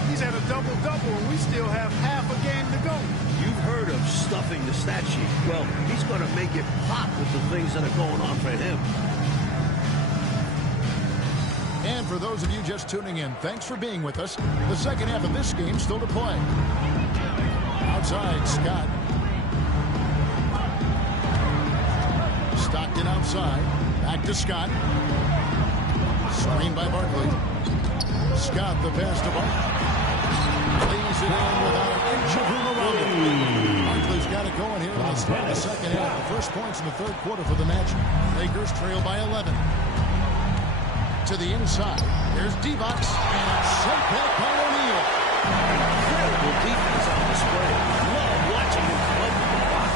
he's had a double-double and we still have half a game to go. You've heard of stuffing the stat sheet. Well, he's going to make it pop with the things that are going on for him. And for those of you just tuning in, thanks for being with us. The second half of this game still to play. Outside, Scott. Stockton outside. Back to Scott. Screen by Barkley. Scott, the pass to Barkley. Lays it in without an inch of room around him. Barkley's got it going here in the start of the second half. The first points in the third quarter for the match. Lakers trail by 11. To the inside. There's D-Box. And sent back by O'Neal. Incredible defense on display. Love watching him play with the block.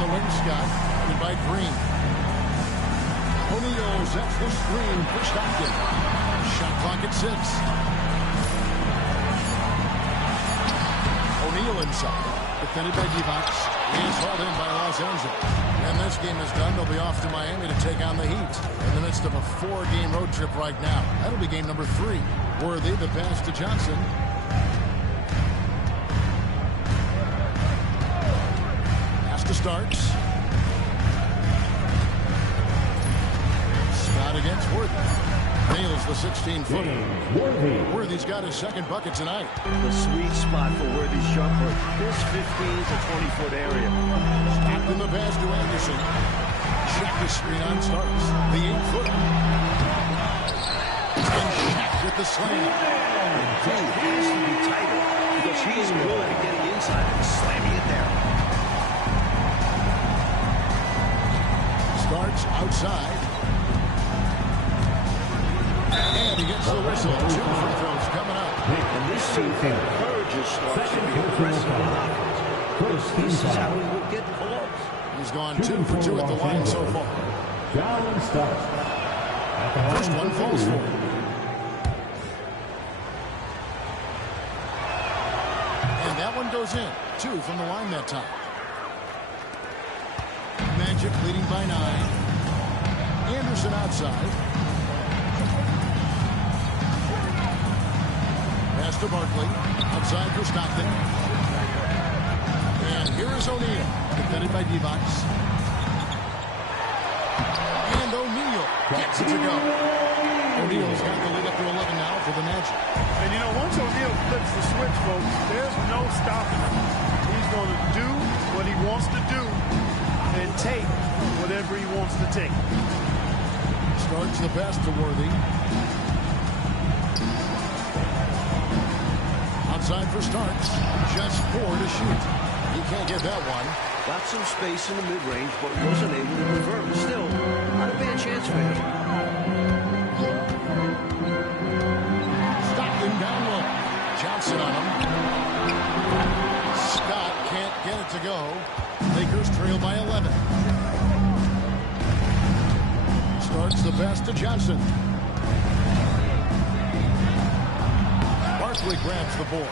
The wing, Scott, by Green. O'Neal sets the screen for Stockton. Shot clock at 6. O'Neal inside, defended by D-Box. He is hauled in by Los Angeles. And this game is done. They'll be off to Miami to take on the Heat in the midst of a 4-game road trip right now. That'll be game number 3. Worthy, the pass to Johnson. Starts. Scott against Worthy. Nails the 16-footer. Worthy's got his second bucket tonight. The sweet spot for Worthy's jumper. This 15 to 20-foot area. Stockton the pass to Anderson. Check the screen on Starks. The 8-footer. And Shaq with the slam. He has to be tighter because he's good at getting inside and slamming it there. Starts outside. And he gets the whistle. 2 free throws coming up. And this team encourages Starks to be aggressive on offense. This is how he would get close. He's gone 2 for 2 at the line so far. First one falls for him. And that one goes in. 2 from the line that time. Magic leading by 9. Anderson outside. Pass to Barkley. Outside for Stockton. And here is O'Neal. Defended by D-Box. And O'Neal gets it to go. O'Neal's got the lead up to 11 now for the Magic. And you know, once O'Neal flips the switch, folks, there's no stopping him. He's going to do what he wants to do and take whatever he wants to take. Starts the pass to Worthy. Outside for Starks. Just 4 to shoot. He can't get that one. Got some space in the mid-range, but wasn't able to convert. Still, not a bad chance for him. Stockton down low. Johnson on him. Scott can't get it to go. Lakers trail by 11. Starts the pass to Johnson. Barkley grabs the board.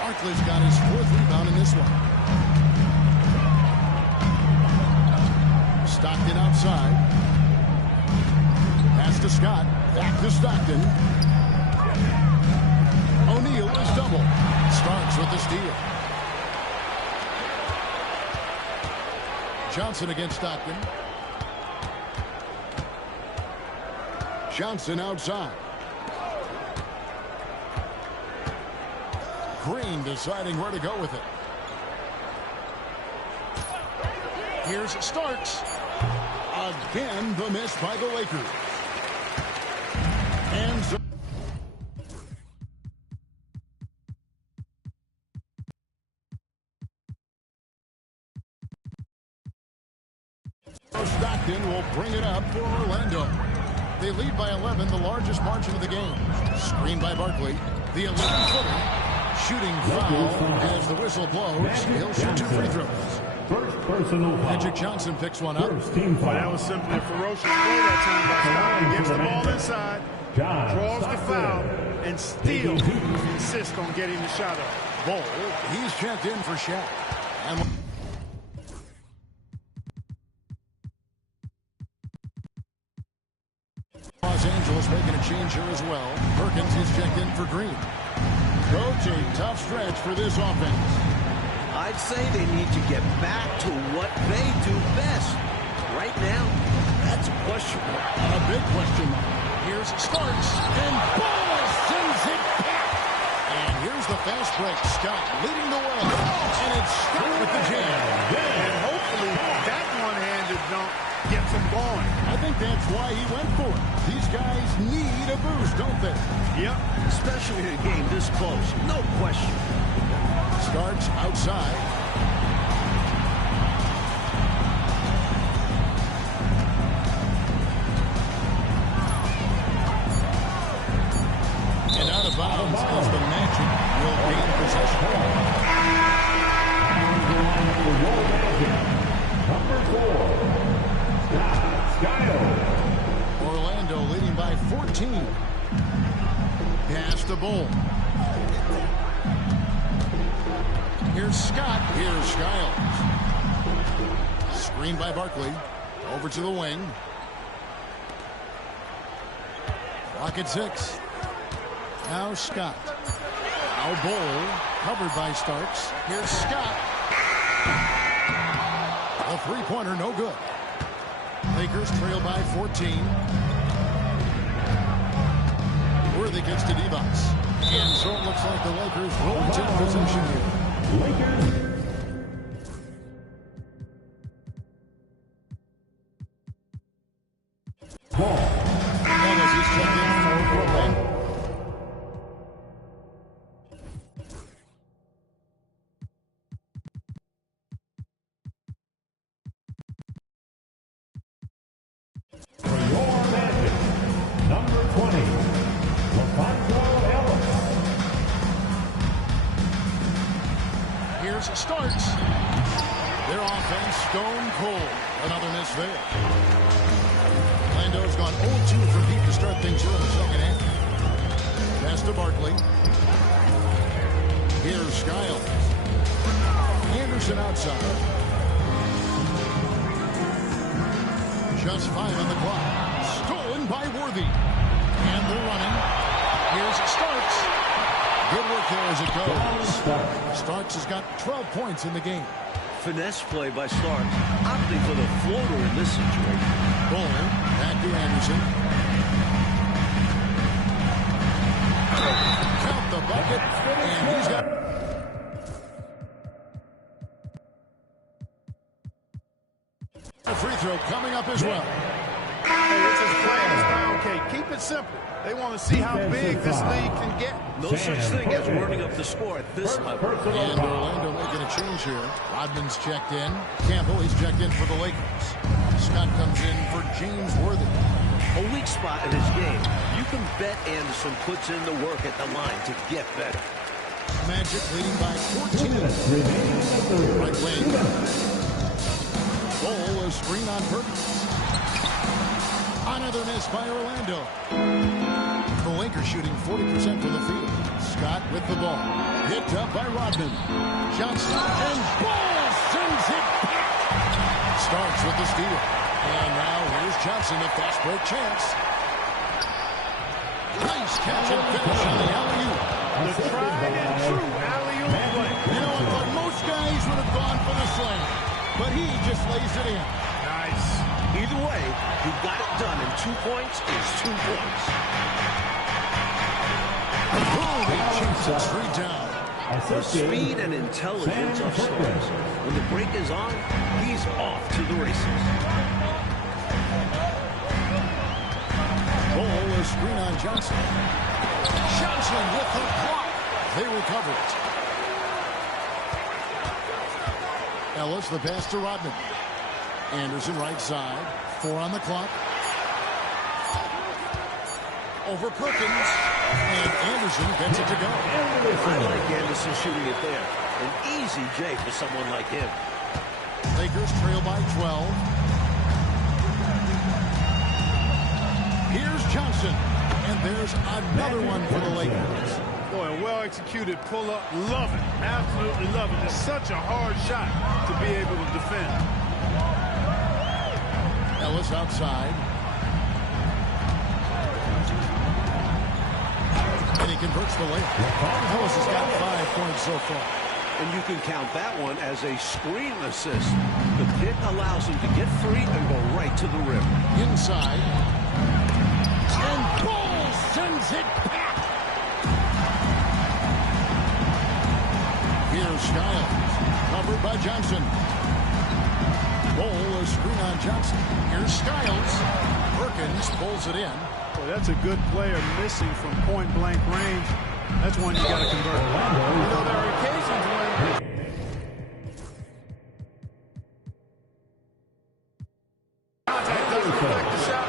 Barkley's got his 4th rebound in this one. Stockton outside. Pass to Scott. Back to Stockton. O'Neal is double. Starks with the steal. Johnson against Stockton. Johnson outside. Green deciding where to go with it. Here's Starks. Again, the miss by the Lakers. And Stockton will bring it up for Orlando. They lead by 11, the largest margin of the game. Screen by Barkley. The 11-footer. Shooting foul as the whistle blows. He'll shoot 2 free throws. First personal foul. Magic Johnson picks one up. First team foul. That was simply a ferocious play that time by Scott. He gets the ball inside, draws the foul, and still insists on getting the shot up. Ball, he's checked in for Shaq. And Los Angeles making a change here as well. Perkins is checked in for Green. Coach, a tough stretch for this offense. I'd say they need to get back to what they do best. Right now, that's a question mark. A big question mark. Here's Starks, and Ball sends it back. And here's the fast break. Scott leading the way. And it's Scott with the jam. And hopefully that one-handed dunk gets him going. I think that's why he went for it. These guys need a boost, don't they? Yep. Especially in a game this close. No question. Starks outside. And out of bounds as the Magic will gain possession. Number 4, Orlando leading by 14. Pass to Bull. Here's Scott. Here's Skiles. Screen by Barkley. Over to the wing. Clock at 6. Now Scott. Now Bull. Covered by Starks. Here's Scott. A three-pointer, no good. Lakers trail by 14. Worthy gets to D-Box. And so it looks like the Lakers will take possession here. Lakers. Ball. Ellis is checked in for Brooklyn. For your Magic, number 20, Ellis. Here's Starks. Their offense stone cold. Another miss there. Orlando's gone 0-2 from deep to start things here in the second half. Pass to Barkley. Here's Skiles. Anderson outside. Just 5 on the clock. Stolen by Worthy. And they're running. Here's Starks. Good work there as it goes. Starks has got 12 points in the game. Finesse play by Starks, opting for the floater in this situation. Buller, back to Anderson. Count the bucket, and he's got... A free throw coming up as well. Hey, it's as plain as pound cake. Keep it simple. They want to see how big this league can get. No such thing as running up the score at this level. And Orlando making a change here. Rodman's checked in. Campbell, he's checked in for the Lakers. Scott comes in for James Worthy. A weak spot in his game. You can bet Anderson puts in the work at the line to get better. Magic leading by 14. Right wing. Goal, a screen on Perkins. Another miss by Orlando. The Lakers shooting 40% from the field. Scott with the ball. Picked up by Rodman. Johnson and Ball sends it back. Starks with the steal. And now here's Johnson, the fast break chance. Nice catch and finish on the alley-oop. The tried and true alley-oop play. You know, I thought most guys would have gone for the slam, but he just lays it in. Nice. Either way, he got it done, and 2 points is 2 points. Boom! He shoots it straight down. The speed and intelligence of Starks. When the break is on, he's off to the races. Ball, a screen on Johnson. Johnson with the block. They recover it. Ellis, the pass to Rodman. Anderson right side. 4 on the clock. over Perkins. And Anderson gets it to go. I like Anderson shooting it there. An easy J for someone like him. Lakers trail by 12. Here's Johnson. And there's another one for the Lakers. Boy, a well-executed pull-up. Love it. Absolutely love it. It's such a hard shot to be able to defend. Ellis outside. And he converts the layup. Ellis has got 5 points so far. And you can count that one as a screen assist. The pick allows him to get free and go right to the rim. Inside. And Ball sends it back. Here's Skiles. Covered by Johnson. Ball, a screen on Johnson. Here's Skiles. Perkins pulls it in. Boy, that's a good player missing from point-blank range. That's one you got to convert. You know, there are occasions when... Contact doesn't affect the shot.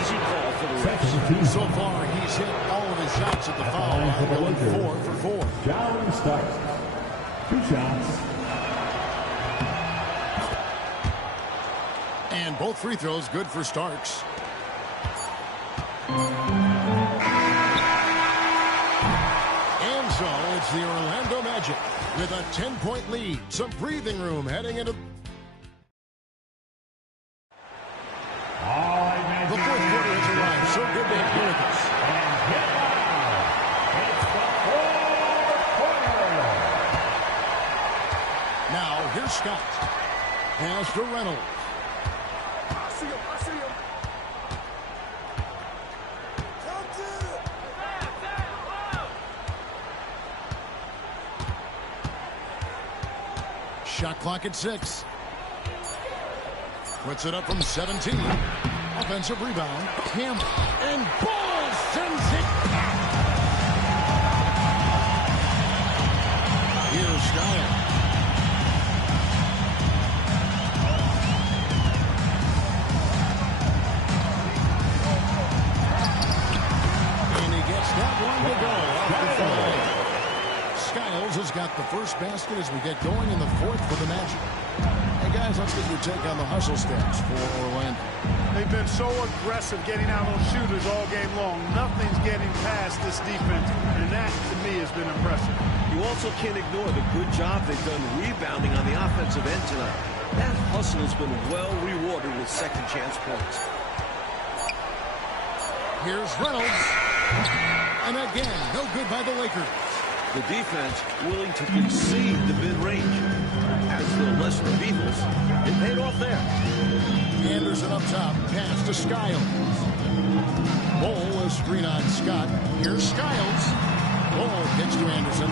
Easy call for the refs. So far, he's hit all of his shots at the foul line, going 4 for 4. John Starks. 2 shots. And both free throws good for Starks. And so it's the Orlando Magic with a 10-point lead. Some breathing room heading into the fourth quarter has arrived. So good to have you with us. Now, here's Scott. Pass to Reynolds. I see him. Shot clock at 6. Puts it up from 17. Offensive rebound. Campbell. And Ball sends it back. Here's Skiles. And he gets that one to go off the flag. Skiles has got the first basket as we get going in the fourth for the Magic. Hey, guys, let's get your take on the hustle stats for Orlando. They've been so aggressive getting out on shooters all game long. Nothing's getting past this defense, and that, to me, has been impressive. You also can't ignore the good job they've done rebounding on the offensive end tonight. That hustle has been well rewarded with second chance points. Here's Reynolds. And again, no good by the Lakers. The defense willing to concede the mid-range. As the lesser of evils, it paid off there. Anderson up top. Pass to Skiles. Ball, a screen on Scott. Here's Skiles. Ball gets to Anderson.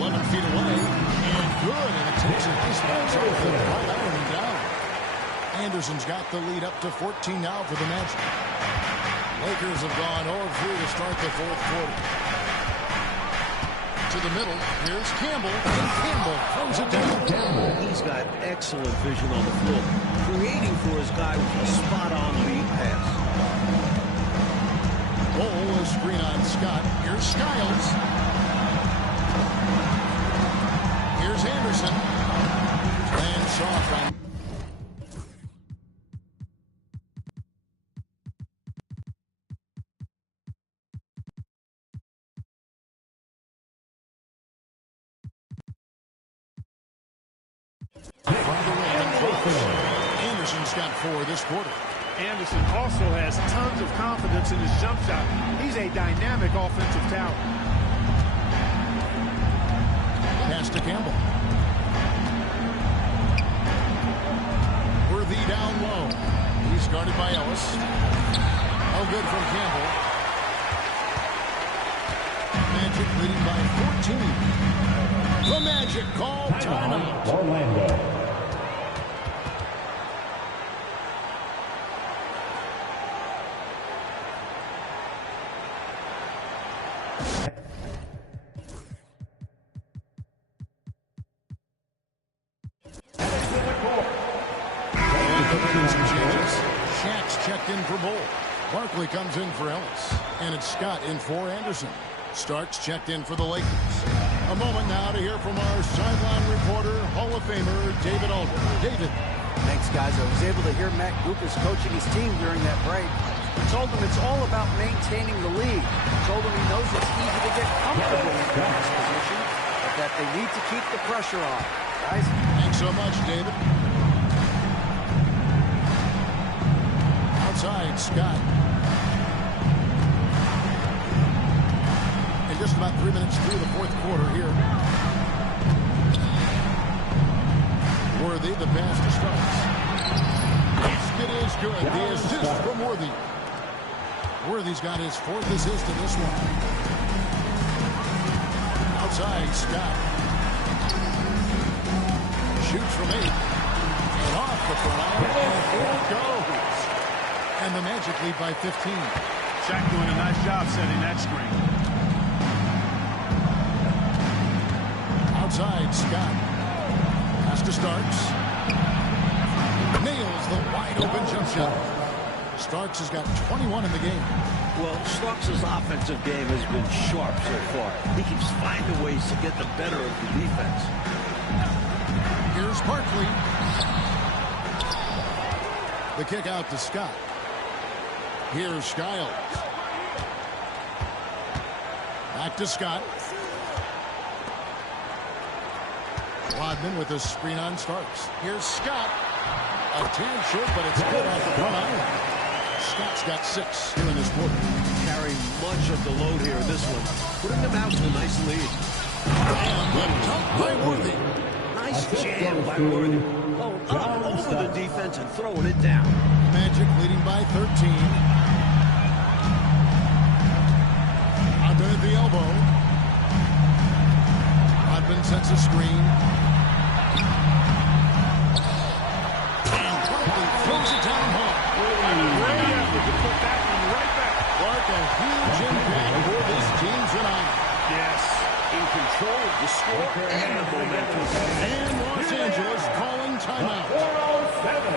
11 feet away. And good. And it takes a nice bounce off the right iron and down. Anderson's got the lead up to 14 now for the Magic. Lakers have gone 0-3 to start the fourth quarter. To the middle, here's Campbell, and Campbell throws it down. He's got excellent vision on the floor, creating for his guy with a spot-on lead pass. Ball, a screen on Scott. Here's Skiles. Here's Anderson. And soft on. Anderson's got 4 this quarter. Anderson also has tons of confidence in his jump shot. He's a dynamic offensive talent. Pass to Campbell. Worthy down low. He's guarded by Ellis. No good from Campbell. Magic leading by 14. The Magic call timeout. Orlando. checked in for Bull. Barkley comes in for Ellis. And it's Scott in for Anderson. Starks checked in for the Lakers. A moment now to hear from our sideline reporter, Hall of Famer, David Aldridge. David. Thanks, guys. I was able to hear Matt Guokas coaching his team during that break. He told them it's all about maintaining the lead. He told them he knows it's easy to get comfortable in this position, but that they need to keep the pressure on. Guys? Thanks so much, David. Outside, Scott. And just about 3 minutes through the fourth quarter here. Worthy, the pass to Starks. Basket is good. The assist from Worthy. Worthy's got his fourth assist in this one. Outside, Scott. Shoots from 8. And off the front. And there it goes. And the Magic lead by 15. Shaq doing a nice job setting that screen. Outside, Scott. Pass to Starks. Nails the wide-open jump shot. Starks has got 21 in the game. Well, Starks' offensive game has been sharp so far. He keeps finding ways to get the better of the defense. Here's Barkley. The kick out to Scott. Here's Skiles. Back to Scott. Rodman with a screen on Starks. Here's Scott. A tan short, but it's good off the front iron. Scott's got 6 here in this quarter. Carrying much of the load here in this one. Putting them out to a nice lead. And the dunk by Worthy. Nice jam by Worthy. Going up over the defense and throwing it down. Magic leading by 13. Under the elbow. Rodman sets a screen. And Barkley throws it down home. Great effort to put that one right back. Clark, a huge impact for this team tonight. Yes. In control of the score and the momentum. And Los Angeles calling timeout. 407.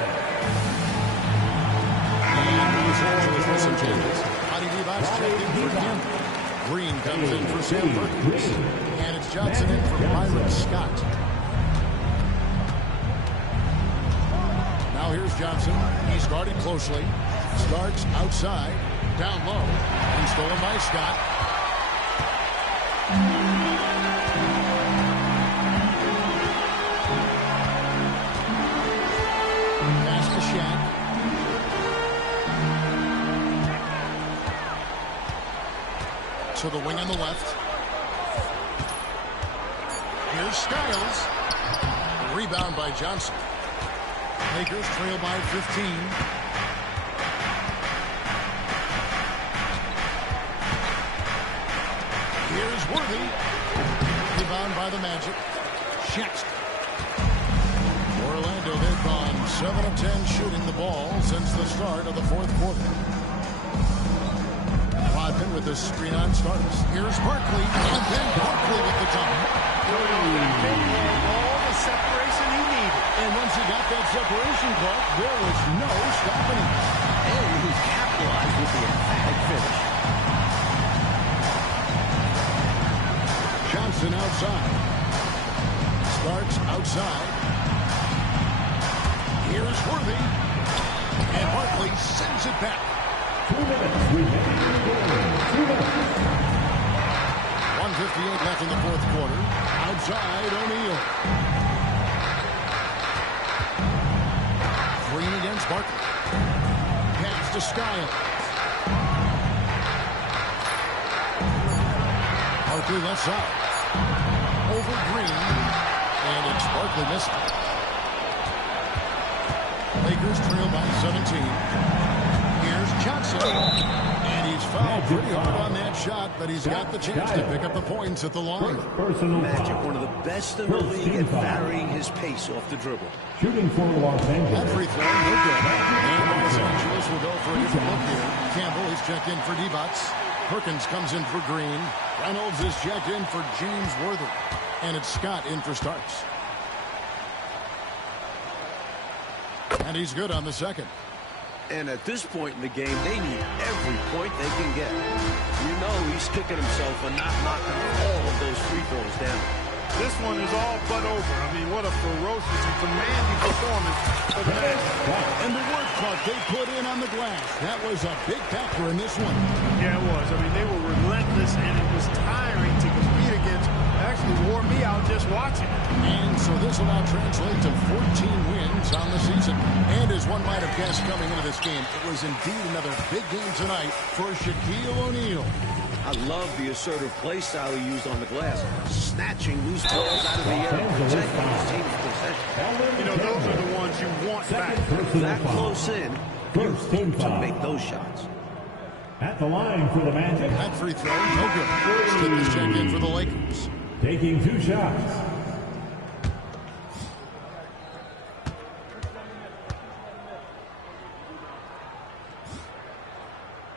And Los Angeles with some changes. Monty Divac checked in for Campbell. Green comes in for Sam Perkins. And it's Johnson in for Byron Scott. Now here's Johnson. He's guarded closely. Starks outside. Down low. And stolen by Scott. Pass to Shaq. To the wing on the left. Here's Skiles. Rebound by Johnson. Lakers trail by 15. Here's Worthy. Rebound by the Magic. Shaq. Orlando, they've gone 7 of 10 shooting the ball since the start of the fourth quarter. Rodman with the screen on Starks. Here's Barkley. And then Barkley with the dunk. All the separation he needed. And once he got that separation, Clark, there was no stopping him. And he capitalized with the emphatic finish. Johnson outside. Starks outside. Here's Worthy. And Barkley sends it back. 2 minutes remaining in the game. 2 minutes. 1:58 left in the fourth quarter. Outside, O'Neal. Green against Barkley. Pass to Skiles. Barkley left side. Over Green. And it's Barkley missing. Lakers trail by 17. Here's Johnson. And he's fouled pretty hard on that shot, but he's got the chance to pick up the points at the line. Personal Magic, foul. one of the best in the league at varying his pace off the dribble. Shooting for Los Angeles. That free throw, no good. And Los Angeles will go for a different look here. Campbell is checked in for Divac. Perkins comes in for Green. Reynolds is checked in for James Worthy. And it's Scott in for Starks. And he's good on the second. And at this point in the game, they need every point they can get. You know he's kicking himself for not knocking all of those free throws down. This one is all but over. I mean, what a ferocious and commanding performance for the Magic. And the work clock they put in on the glass, that was a big factor in this one. Yeah, it was. I mean, they were relentless, and it was tiring to compete against. Actually wore me out just watching it. And so this will now translate to 14 wins on the season. And as one might have guessed coming into this game, it was indeed another big game tonight for Shaquille O'Neal. I love the assertive play style he used on the glass, snatching loose balls out of the air and protecting his team's possession. You know, those are the ones you want back. That close in, you hope to make those shots. At the line for the Magic. That free throw, no good. Let's get this check in for the Lakers. Taking 2 shots.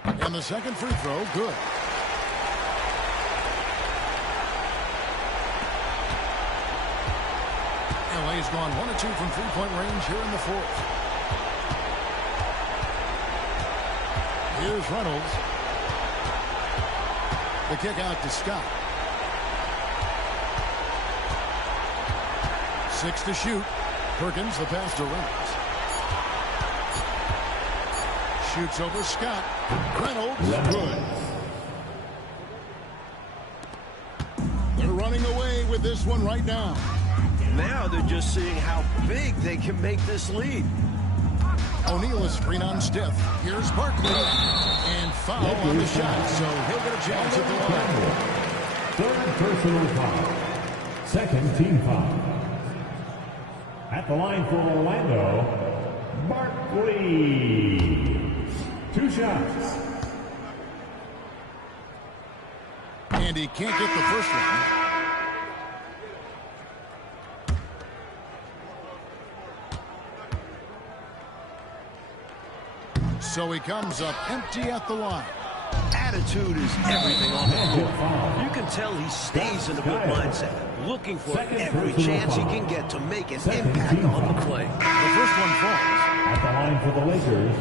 And the second free throw, good. LA's gone 1 of 2 from three-point range here in the fourth. Here's Reynolds. The kick out to Scott. 6 to shoot. Perkins, the pass to Reynolds. Shoots over Scott. Reynolds, good. They're running away with this one right now. Now they're just seeing how big they can make this lead. O'Neal is screen on Steph. Here's Barkley. And foul on the shot, so he'll get a chance at the line. 3rd personal foul. 2nd team foul. At the line for Orlando, Barkley. 2 shots. And he can't get the first one. So he comes up empty at the line. Attitude is everything on the floor. You can tell he stays in a good mindset, looking for every chance he can get to make an impact on the play. The first one falls. At the line for the Lakers,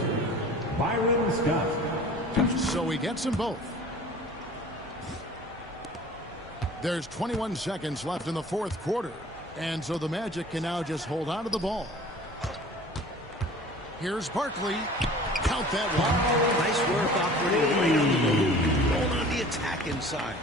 Byron Scott. So he gets them both. There's 21 seconds left in the fourth quarter. And so the Magic can now just hold on to the ball. Here's Barkley. Count that one. Nice work operating right under the hoop. Going on the attack inside.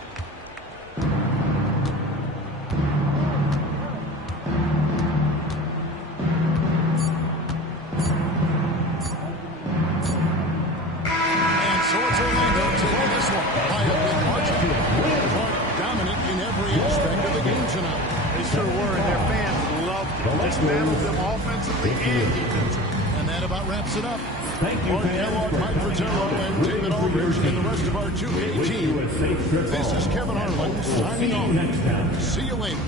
And so it's Orlando taking this one by a big margin. Dominant in every aspect of the game tonight. They sure were, and their fans loved it. Dismantled them offensively and defensively. And that about wraps it up. Thank you, Mark Kellogg, Mike Fratello, and David Aldridge, and the rest of our 2K team. This is Kevin Harlan signing off. See you later.